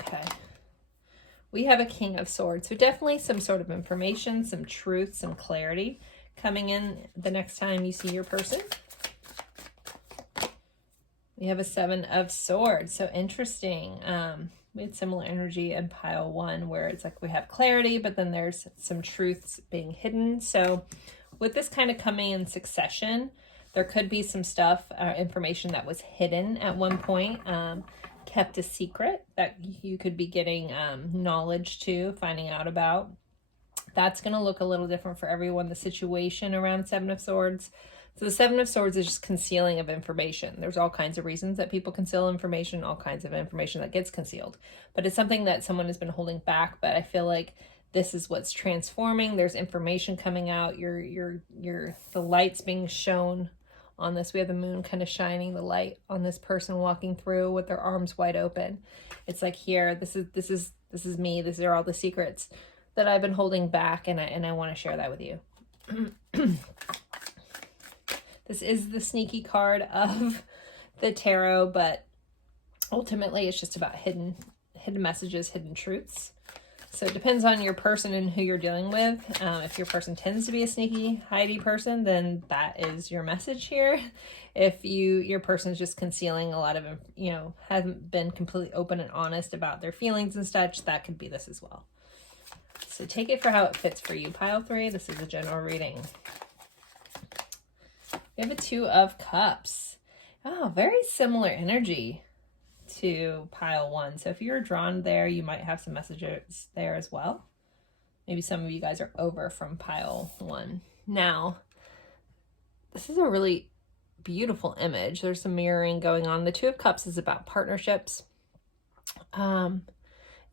Okay. We have a King of Swords. So definitely some sort of information, some truth, some clarity coming in the next time you see your person. We have a 7 of Swords. So interesting. We had similar energy in pile 1 where it's like we have clarity, but then there's some truths being hidden. So with this kind of coming in succession, there could be some stuff, information that was hidden at one point, kept a secret that you could be getting knowledge to, finding out about. That's going to look a little different for everyone, the situation around Seven of Swords. So the Seven of Swords is just concealing of information. There's all kinds of reasons that people conceal information, all kinds of information that gets concealed. But it's something that someone has been holding back, but I feel like this is what's transforming. There's information coming out. The light's being shown on this. We have the moon kind of shining the light on this person walking through with their arms wide open. It's like, here, this is me. These are all the secrets that I've been holding back, and I want to share that with you. This is the sneaky card of the tarot, but ultimately it's just about hidden messages, hidden truths. So it depends on your person and who you're dealing with. If your person tends to be a sneaky, hidey person, then that is your message here. If your person's just concealing a lot of, hasn't been completely open and honest about their feelings and such, that could be this as well. So take it for how it fits for you. Pile 3, this is a general reading. We have a 2 of Cups. Oh, very similar energy to pile 1. So if you're drawn there, you might have some messages there as well. Maybe some of you guys are over from pile 1. Now, this is a really beautiful image. There's some mirroring going on. The 2 of Cups is about partnerships.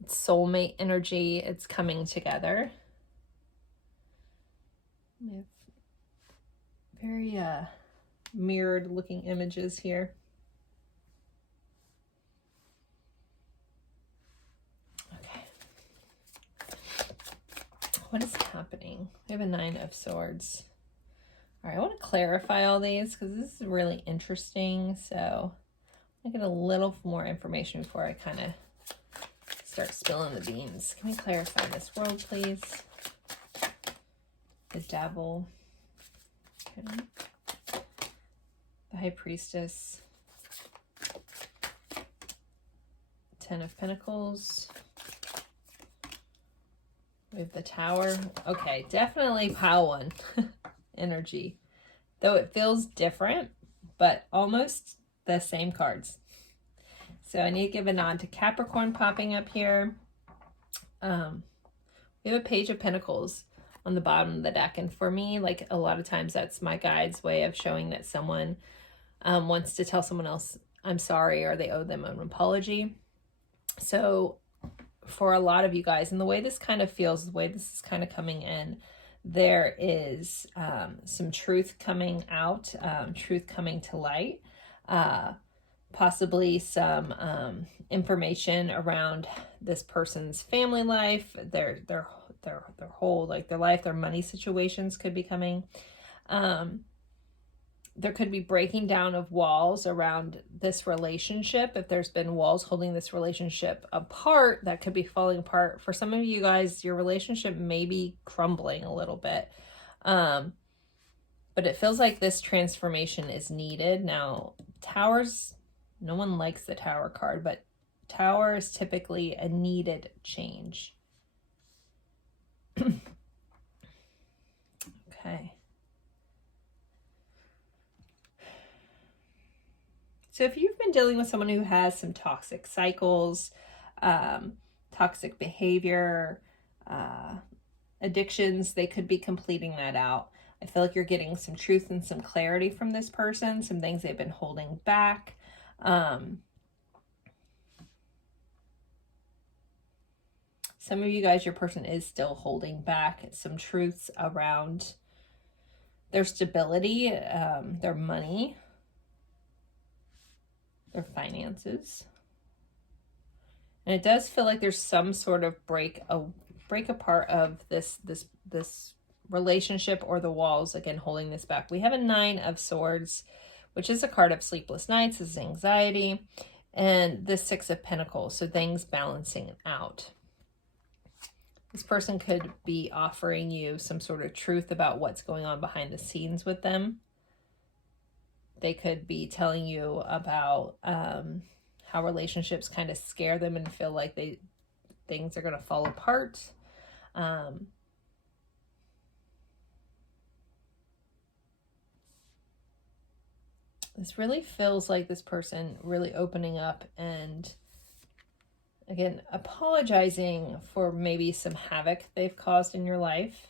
It's soulmate energy. It's coming together. We have very mirrored looking images here. Okay. What is happening? We have a 9 of Swords. All right, I want to clarify all these because this is really interesting. So I'll get a little more information before I kind of start spilling the beans. Can we clarify this world, please? The Devil. Okay. The High Priestess. 10 of Pentacles. We have the Tower. Okay, definitely pile 1 energy. Though it feels different, but almost the same cards. So I need to give a nod to Capricorn popping up here. We have a Page of Pentacles on the bottom of the deck. And for me, like a lot of times that's my guide's way of showing that someone wants to tell someone else I'm sorry, or they owe them an apology. So for a lot of you guys, and the way this kind of feels, the way this is kind of coming in, there is some truth coming out, truth coming to light, possibly some information around this person's family life, their whole, like their life, their money situations could be coming. There could be breaking down of walls around this relationship. If there's been walls holding this relationship apart, that could be falling apart. For some of you guys, your relationship may be crumbling a little bit. But it feels like this transformation is needed. Now, Towers, no one likes the Tower card, but Tower is typically a needed change. Okay. So if you've been dealing with someone who has some toxic cycles, toxic behavior, addictions, they could be completing that out. I feel like you're getting some truth and some clarity from this person, some things they've been holding back. Some of you guys, your person is still holding back some truths around their stability, their money, their finances. And it does feel like there's some sort of break apart of this relationship, or the walls, again, holding this back. We have a 9 of Swords, which is a card of sleepless nights, this is anxiety, and the 6 of Pentacles, so things balancing out. This person could be offering you some sort of truth about what's going on behind the scenes with them. They could be telling you about how relationships kind of scare them and feel like things are going to fall apart. This really feels like this person really opening up and Again, apologizing for maybe some havoc they've caused in your life.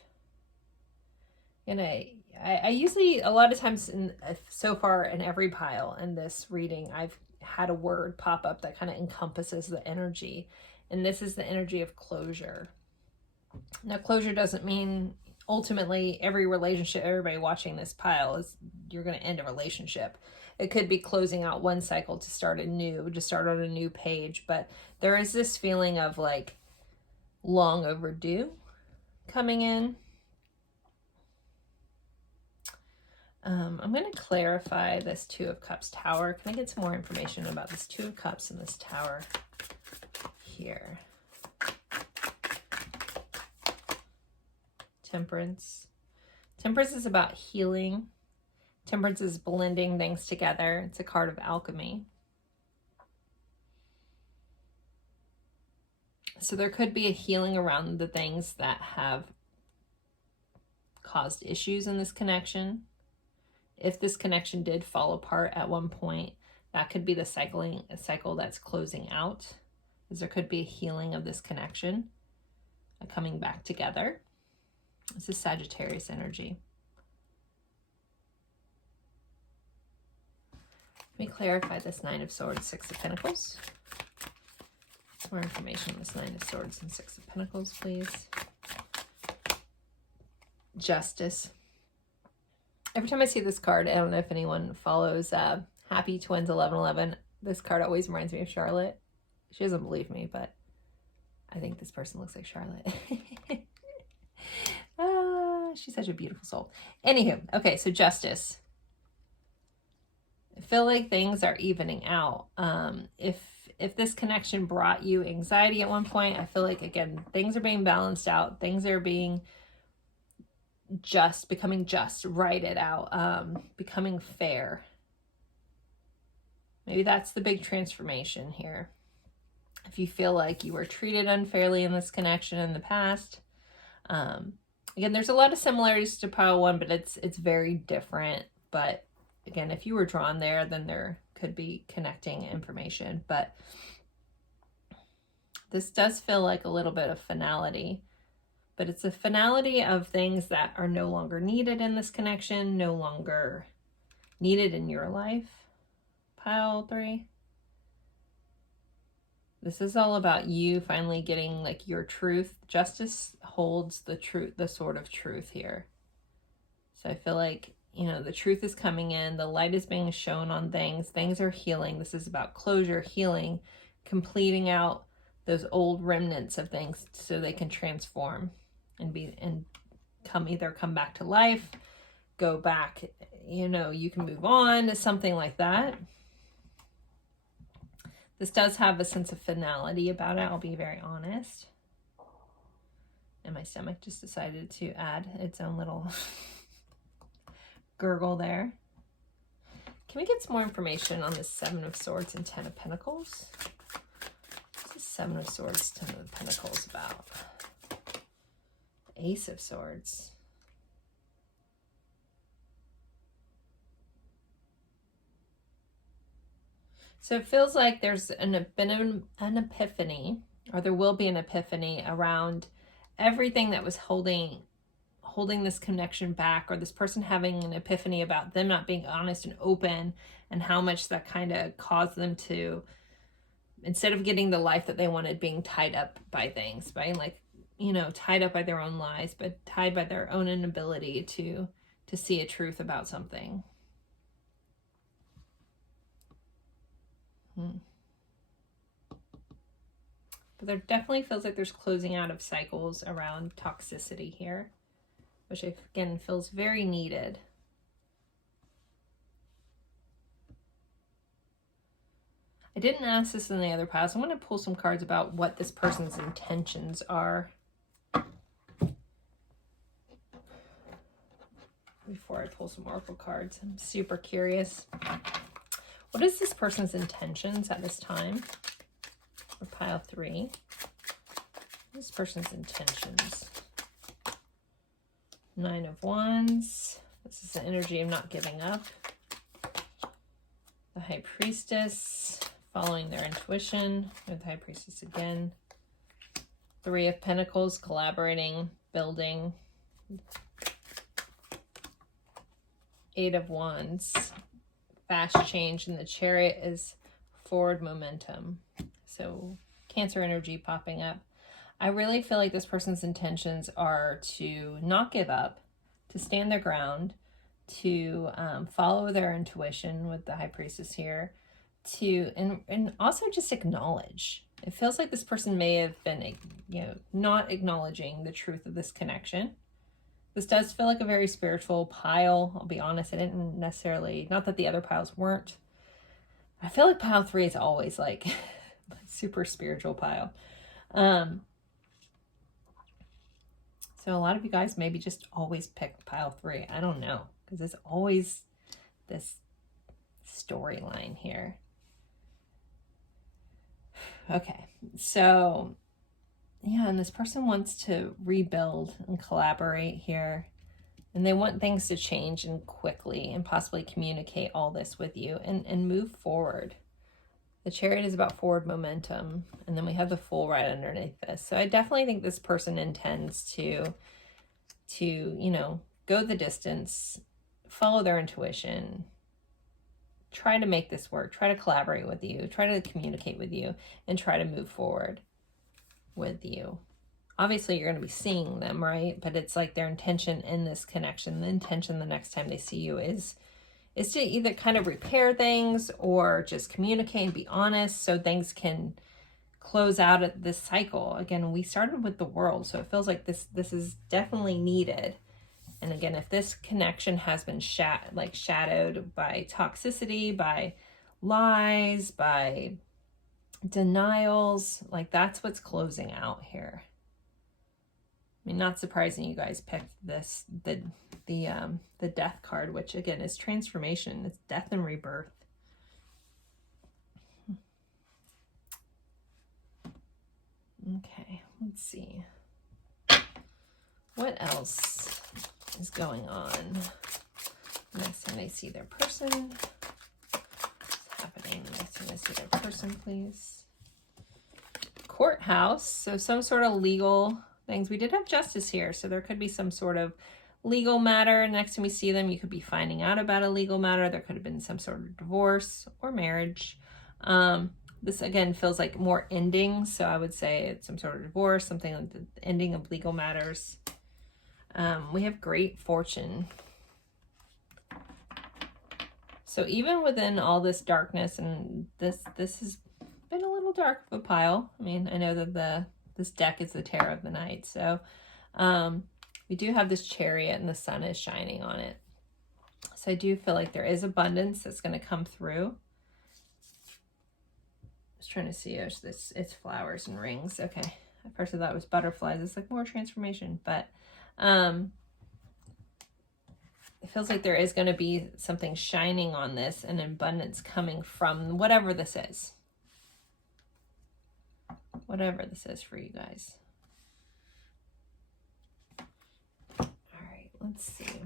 And I usually, a lot of times so far in every pile in this reading, I've had a word pop up that kind of encompasses the energy. And this is the energy of closure. Now, closure doesn't mean ultimately every relationship, everybody watching this pile is you're going to end a relationship. It could be closing out one cycle to start a new, to start on a new page. But there is this feeling of like long overdue coming in. I'm going to clarify this Two of Cups Tower. Can I get some more information about this Two of Cups and this Tower here? Temperance. Temperance is about healing. Temperance is blending things together. It's a card of alchemy. So there could be a healing around the things that have caused issues in this connection. If this connection did fall apart at one point, that could be the cycle that's closing out. Because there could be a healing of this connection, a coming back together. This is Sagittarius energy. Let me clarify this Nine of Swords, Six of Pentacles. More information on this Nine of Swords and Six of Pentacles, please. Justice. Every time I see this card, I don't know if anyone follows Happy Twins 1111. This card always reminds me of Charlotte. She doesn't believe me, but I think this person looks like Charlotte. She's such a beautiful soul. Anywho, okay, so Justice. I feel like things are evening out. If this connection brought you anxiety at one point, I feel like, again, things are being balanced out. Things are being just, becoming just, righted out, becoming fair. Maybe that's the big transformation here. If you feel like you were treated unfairly in this connection in the past, again, there's a lot of similarities to pile one, but it's very different. But again, if you were drawn there, then there could be connecting information. But this does feel like a little bit of finality. But it's a finality of things that are no longer needed in this connection, no longer needed in your life. Pile 3. This is all about you finally getting like your truth. Justice holds the truth, the sword of truth here. So I feel like, you know, the truth is coming in. The light is being shown on things. Things are healing. This is about closure, healing, completing out those old remnants of things so they can transform and come back to life, go back, you know, you can move on to something like that. This does have a sense of finality about it, I'll be very honest. And my stomach just decided to add its own little gurgle there. Can we get some more information on the Seven of Swords and Ten of Pentacles? What's the Seven of Swords, Ten of Pentacles about? Ace of Swords. So it feels like there's been an epiphany, or there will be an epiphany around everything that was holding this connection back, or this person having an epiphany about them not being honest and open, and how much that kind of caused them to, instead of getting the life that they wanted, being tied up by things, by like, you know, tied up by their own lies, but tied by their own inability to see a truth about something. But there definitely feels like there's closing out of cycles around toxicity here, which again feels very needed. I didn't ask this in the other piles. I'm going to pull some cards about what this person's intentions are before I pull some oracle cards. I'm super curious. What is this person's intentions at this time? For pile 3. This person's intentions. 9 of Wands. This is the energy of not giving up. The High Priestess. following their intuition with High Priestess again. Three of Pentacles, collaborating, building. Eight of Wands, fast change, and the Chariot is forward momentum. So Cancer energy popping up. I really feel like this person's intentions are to not give up, to stand their ground, to follow their intuition with the High Priestess here, and also just acknowledge. It feels like this person may have been, not acknowledging the truth of this connection. This does feel like a very spiritual pile. I'll be honest, I didn't necessarily, not that the other piles weren't. I feel like pile 3 is always like a super spiritual pile. So a lot of you guys maybe just always pick pile 3. I don't know, because there's always this storyline here. Okay, so yeah, and this person wants to rebuild and collaborate here. And they want things to change and quickly, and possibly communicate all this with you and move forward. The Chariot is about forward momentum. And then we have the Fool right underneath this. So I definitely think this person intends to go the distance, follow their intuition, try to make this work, try to collaborate with you, try to communicate with you, and try to move forward with you. Obviously, you're going to be seeing them, right? But it's like their intention in this connection, the intention the next time they see you is to either kind of repair things or just communicate and be honest so things can close out at this cycle. Again, we started with the World, so it feels like this is definitely needed. And again, if this connection has been shadowed by toxicity, by lies, by denials, like that's what's closing out here. I mean, not surprising you guys picked this, the Death card, which again is transformation. It's death and rebirth. Okay, let's see. What else is going on next time they see their person? What's happening next time they see their person, please? Courthouse, so some sort of legal things. We did have Justice here, so there could be some sort of legal matter. Next time we see them, you could be finding out about a legal matter. There could have been some sort of divorce or marriage. This again feels like more ending, so I would say it's some sort of divorce, something like the ending of legal matters. We have great fortune. So even within all this darkness, and this has been a little dark of a pile. I mean, I know that this deck is the Tarot of the Night, so we do have this Chariot and the sun is shining on it. So I do feel like there is abundance that's going to come through. I was trying to see, it's flowers and rings. Okay, at first I thought it was butterflies. It's like more transformation, but it feels like there is going to be something shining on this and abundance coming from whatever this is. Whatever this is for you guys. All right, let's see.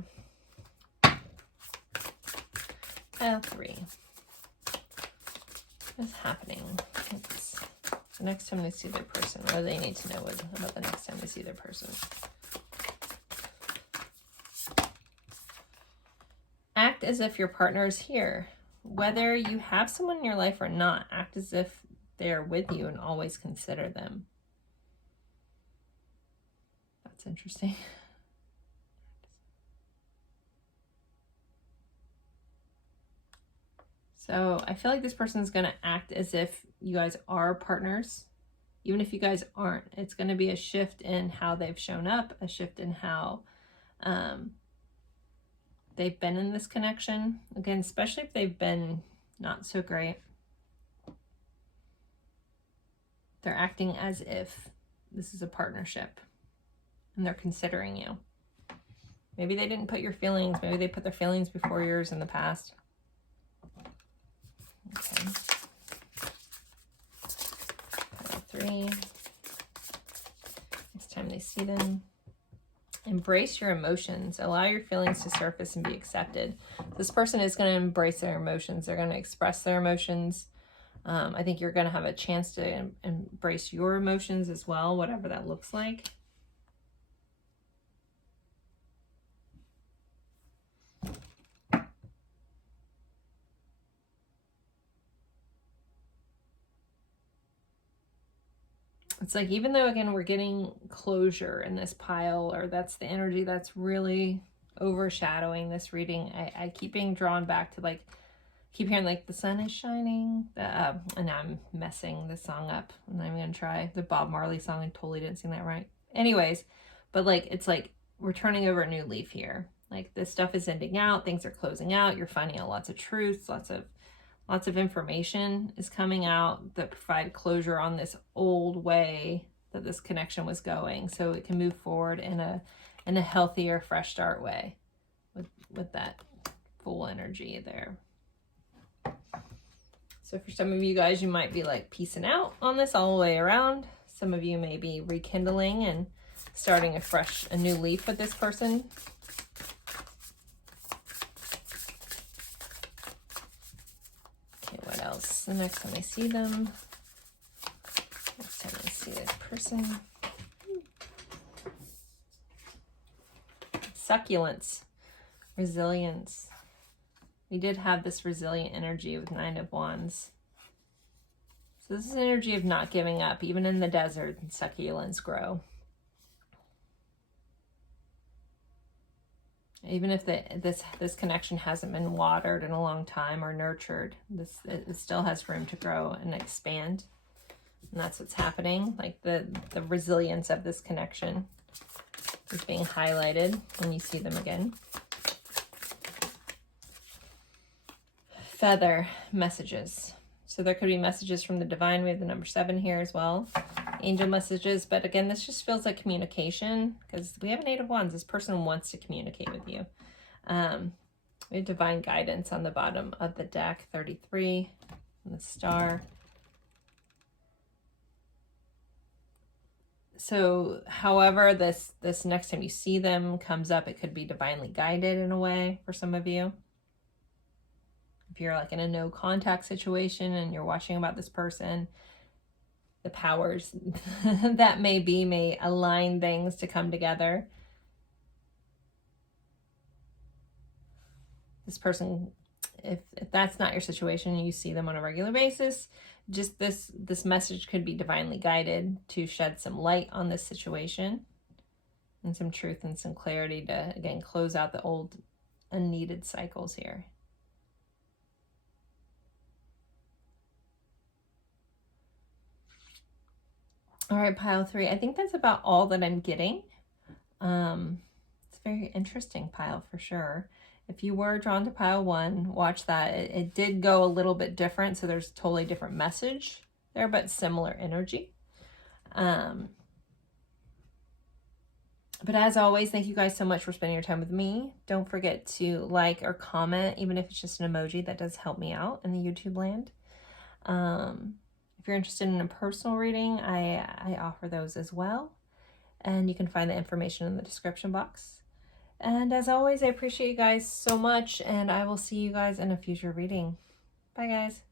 Pile 3. What's happening? The next time they see their person, or they need to know about the next time they see their person. Act as if your partner is here. Whether you have someone in your life or not, act as if they're with you and always consider them. That's interesting. So I feel like this person is going to act as if you guys are partners. Even if you guys aren't, it's going to be a shift in how they've shown up, a shift in how they've been in this connection. Again, especially if they've been not so great. They're acting as if this is a partnership and they're considering you. Maybe they didn't put your feelings, maybe they put their feelings before yours in the past. Okay. Pile 3. Next time they see them. Embrace your emotions. Allow your feelings to surface and be accepted. This person is going to embrace their emotions. They're going to express their emotions. I think you're going to have a chance to embrace your emotions as well, whatever that looks like. It's like, even though, again, we're getting closure in this pile, or that's the energy that's really overshadowing this reading, I keep being drawn back to, like, keep hearing, like, the sun is shining. And now I'm messing this song up. And I'm going to try the Bob Marley song. I totally didn't sing that right. Anyways, but, like, it's like we're turning over a new leaf here. Like, this stuff is ending out. Things are closing out. You're finding out lots of truths, lots of information is coming out that provide closure on this old way that this connection was going, so it can move forward in a healthier, fresh start way with that full energy there. So for some of you guys, you might be like peacing out on this all the way around. Some of you may be rekindling and starting a new leaf with this person. What else? The next time I see them, next time I see this person. Succulence, resilience. We did have this resilient energy with 9 of Wands. So this is an energy of not giving up. Even in the desert, succulents grow. Even if this connection hasn't been watered in a long time or nurtured, it still has room to grow and expand. And that's what's happening. Like the resilience of this connection is being highlighted when you see them again. Feather messages. So there could be messages from the divine. We have the number 7 here as well. Angel messages, but again, this just feels like communication because we have an 8 of Wands. This person wants to communicate with you. We have divine guidance on the bottom of the deck, 33, and the star. So however this next time you see them comes up, it could be divinely guided in a way for some of you. If you're like in a no contact situation and you're watching about this person, the powers that may align things to come together. This person, if that's not your situation and you see them on a regular basis, just this message could be divinely guided to shed some light on this situation and some truth and some clarity to, again, close out the old unneeded cycles here. All right, pile 3. I think that's about all that I'm getting. It's a very interesting pile for sure. If you were drawn to pile 1, watch that. It did go a little bit different, so there's a totally different message there, but similar energy. But as always, thank you guys so much for spending your time with me. Don't forget to like or comment, even if it's just an emoji. That does help me out in the YouTube land. If you're interested in a personal reading, I offer those as well. And you can find the information in the description box. And as always, I appreciate you guys so much, and I will see you guys in a future reading. Bye, guys.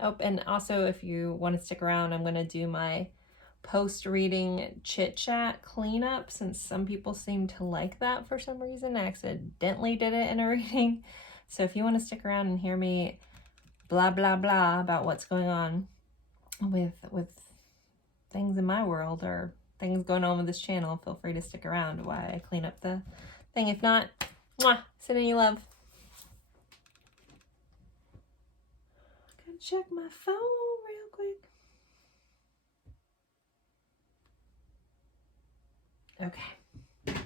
Oh, and also, if you want to stick around, I'm going to do my post-reading chit-chat cleanup, since some people seem to like that for some reason. I accidentally did it in a reading. So if you want to stick around and hear me blah, blah, blah about what's going on with things in my world or things going on with this channel, feel free to stick around while I clean up the thing. If not, mwah, sending you love. Gotta check my phone real quick. Okay.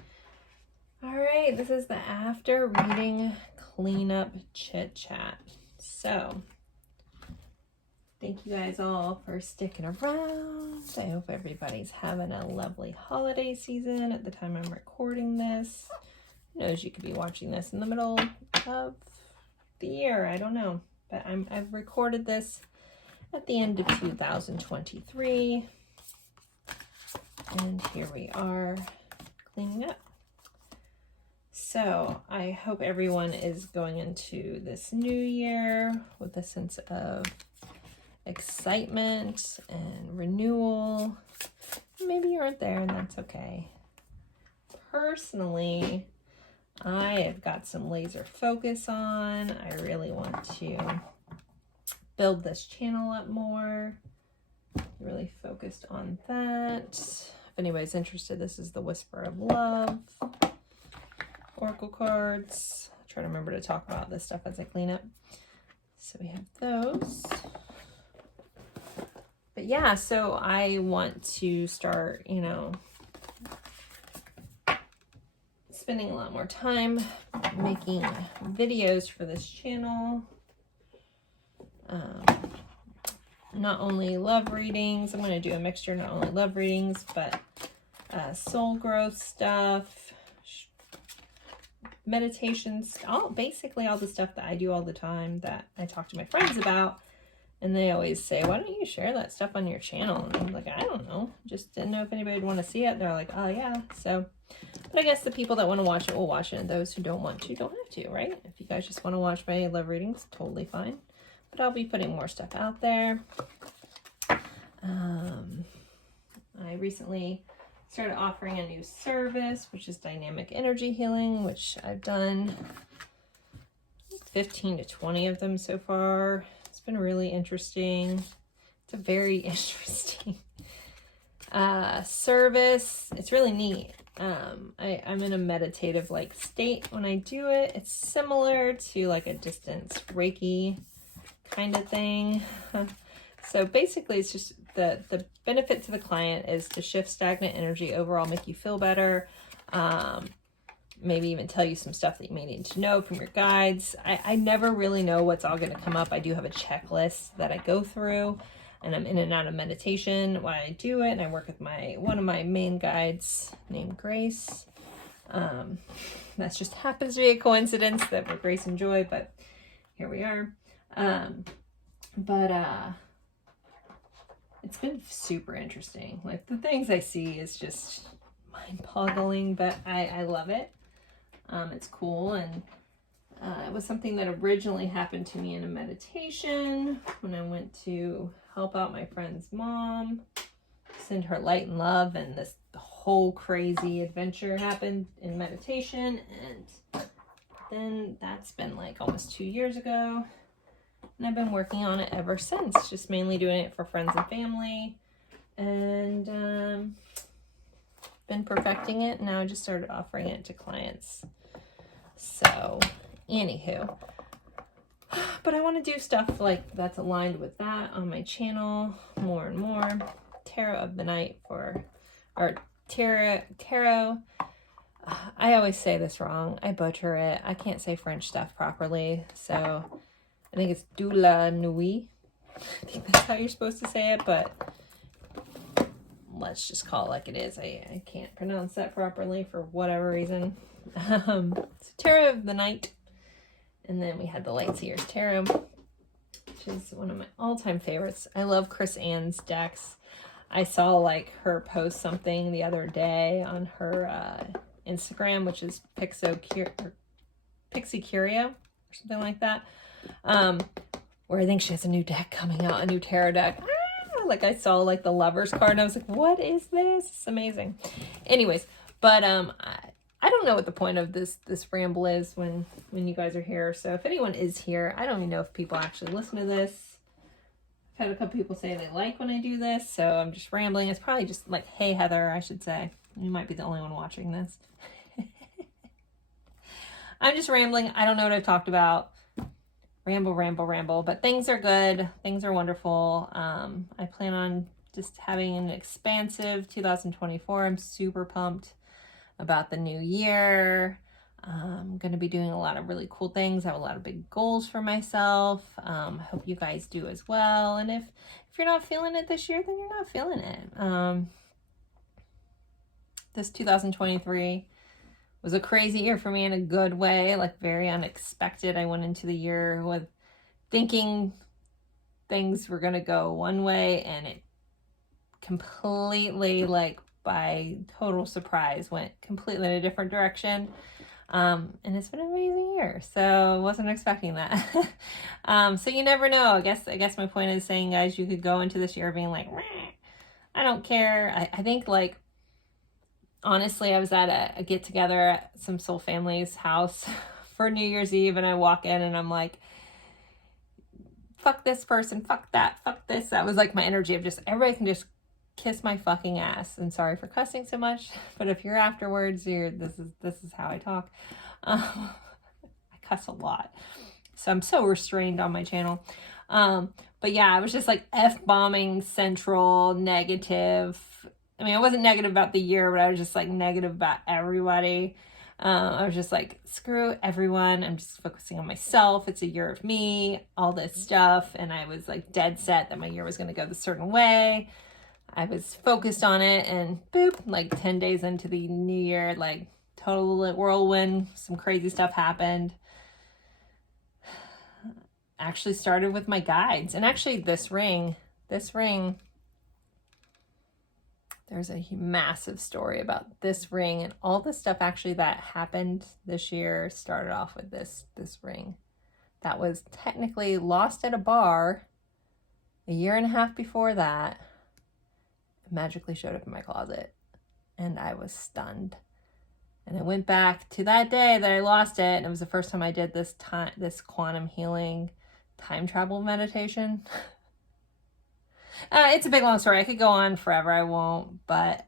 All right, this is the after reading cleanup chit chat. So thank you guys all for sticking around. I hope everybody's having a lovely holiday season at the time I'm recording this. Who knows, you could be watching this in the middle of the year. I don't know. But I've recorded this at the end of 2023. And here we are cleaning up. So I hope everyone is going into this new year with a sense of excitement and renewal. Maybe you aren't there, and that's okay. Personally, I have got some laser focus on. I really want to build this channel up more. Really focused on that. If anybody's interested, this is the Whisper of Love Oracle cards. I'll try to remember to talk about this stuff as I clean up. So we have those. But yeah, so I want to start, you know, spending a lot more time making videos for this channel. Not only love readings, I'm going to do a mixture, not only love readings, but soul growth stuff, meditations, basically all the stuff that I do all the time that I talk to my friends about. And they always say, why don't you share that stuff on your channel? And I'm like, I don't know. Just didn't know if anybody would want to see it. They're like, oh yeah. So, but I guess the people that want to watch it will watch it. And those who don't want to, don't have to, right? If you guys just want to watch my love readings, totally fine. But I'll be putting more stuff out there. I recently started offering a new service, which is dynamic energy healing, which I've done 15 to 20 of them so far. It's been really interesting. It's a very interesting service. It's really neat. I'm in a meditative like state when I do it. It's similar to like a distance Reiki kind of thing. So basically it's just the benefit to the client is to shift stagnant energy, overall make you feel better, maybe even tell you some stuff that you may need to know from your guides. I never really know what's all going to come up. I do have a checklist that I go through, and I'm in and out of meditation while I do it, and I work with one of my main guides named Grace. That's just happens to be a coincidence that we're Grace and Joy, but here we are. It's been super interesting. Like the things I see is just mind-boggling, but I love it. It's cool, and it was something that originally happened to me in a meditation when I went to help out my friend's mom, send her light and love, and this whole crazy adventure happened in meditation, and then that's been like almost 2 years ago. And I've been working on it ever since, just mainly doing it for friends and family, and been perfecting it. Now I just started offering it to clients. So, anywho, but I want to do stuff like that's aligned with that on my channel more and more. Tarot of the Night tarot. I always say this wrong. I butcher it. I can't say French stuff properly, so I think it's de la nuit. I think that's how you're supposed to say it, but let's just call it like it is. I can't pronounce that properly for whatever reason. It's Tarot of the Night. And then we had the Light Seers Tarot, which is one of my all-time favorites. I love Chris Ann's decks. I saw like her post something the other day on her Instagram, which is Pixie Curio or something like that. Where I think she has a new deck coming out, a new tarot deck. Like I saw like the Lovers card and I was like, what is this? It's amazing. Anyways, but I don't know what the point of this ramble is when you guys are here. So if anyone is here, I don't even know if people actually listen to this. I've had a couple people say they like when I do this, so I'm just rambling. It's probably just like, hey Heather, I should say. You might be the only one watching this. I'm just rambling. I don't know what I've talked about. Ramble, but things are good. Things are wonderful. I plan on just having an expansive 2024. I'm super pumped about the new year. I'm going to be doing a lot of really cool things. I have a lot of big goals for myself. I hope you guys do as well. And if you're not feeling it this year, then you're not feeling it. This 2023 was a crazy year for me in a good way, like very unexpected. I went into the year with thinking things were going to go one way, and it completely, like by total surprise, went completely in a different direction. And it's been an amazing year, so wasn't expecting that. So you never know. I guess my point is saying, guys, you could go into this year being like, I don't care. I think, like, honestly, I was at a get-together at some soul family's house for New Year's Eve, and I walk in and I'm like, fuck this person, fuck that, fuck this. That was like my energy of just, everybody can just kiss my fucking ass. And sorry for cussing so much, but if you're afterwards, this is how I talk. I cuss a lot, so I'm so restrained on my channel. But yeah, I was just like F-bombing central, negative. I mean, I wasn't negative about the year, but I was just like negative about everybody. I was just like, screw everyone. I'm just focusing on myself. It's a year of me, all this stuff. And I was like dead set that my year was going to go the certain way. I was focused on it, and boop, like 10 days into the new year, like total whirlwind, some crazy stuff happened. Actually started with my guides, and actually this ring, there's a massive story about this ring, and all the stuff actually that happened this year started off with this ring that was technically lost at a bar a year and a half before that. It magically showed up in my closet, and I was stunned. And I went back to that day that I lost it, and it was the first time I did this quantum healing time travel meditation. It's a big long story. I could go on forever. I won't, but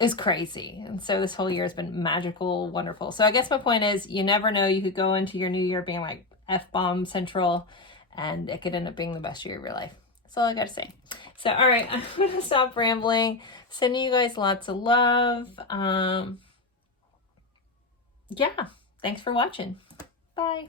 it's crazy. And so this whole year has been magical, wonderful. So I guess my point is, you never know. You could go into your new year being like F-bomb central, and it could end up being the best year of your life. That's all I got to say. So, all right, I'm going to stop rambling. Sending you guys lots of love. Yeah, thanks for watching. Bye.